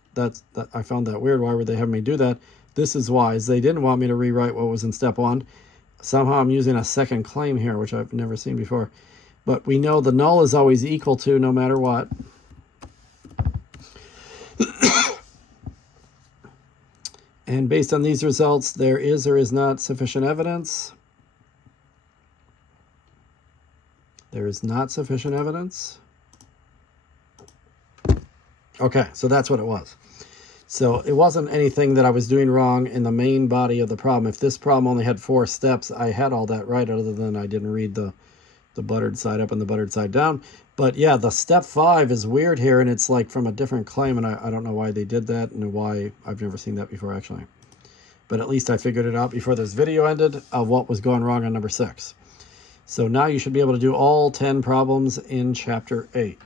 I found that weird. Why would they have me do that? This is why, is they didn't want me to rewrite what was in step 1. Somehow I'm using a second claim here, which I've never seen before. But we know the null is always equal to no matter what. And based on these results, there is or is not sufficient evidence. There is not sufficient evidence. Okay, so that's what it was. So it wasn't anything that I was doing wrong in the main body of the problem. If this problem only had 4 steps, I had all that right, other than I didn't read the buttered side up and the buttered side down. But yeah, the step 5 is weird here, and it's like from a different claim, and I don't know why they did that and why I've never seen that before, actually. But at least I figured it out before this video ended of what was going wrong on number 6. So now you should be able to do all 10 problems in chapter 8.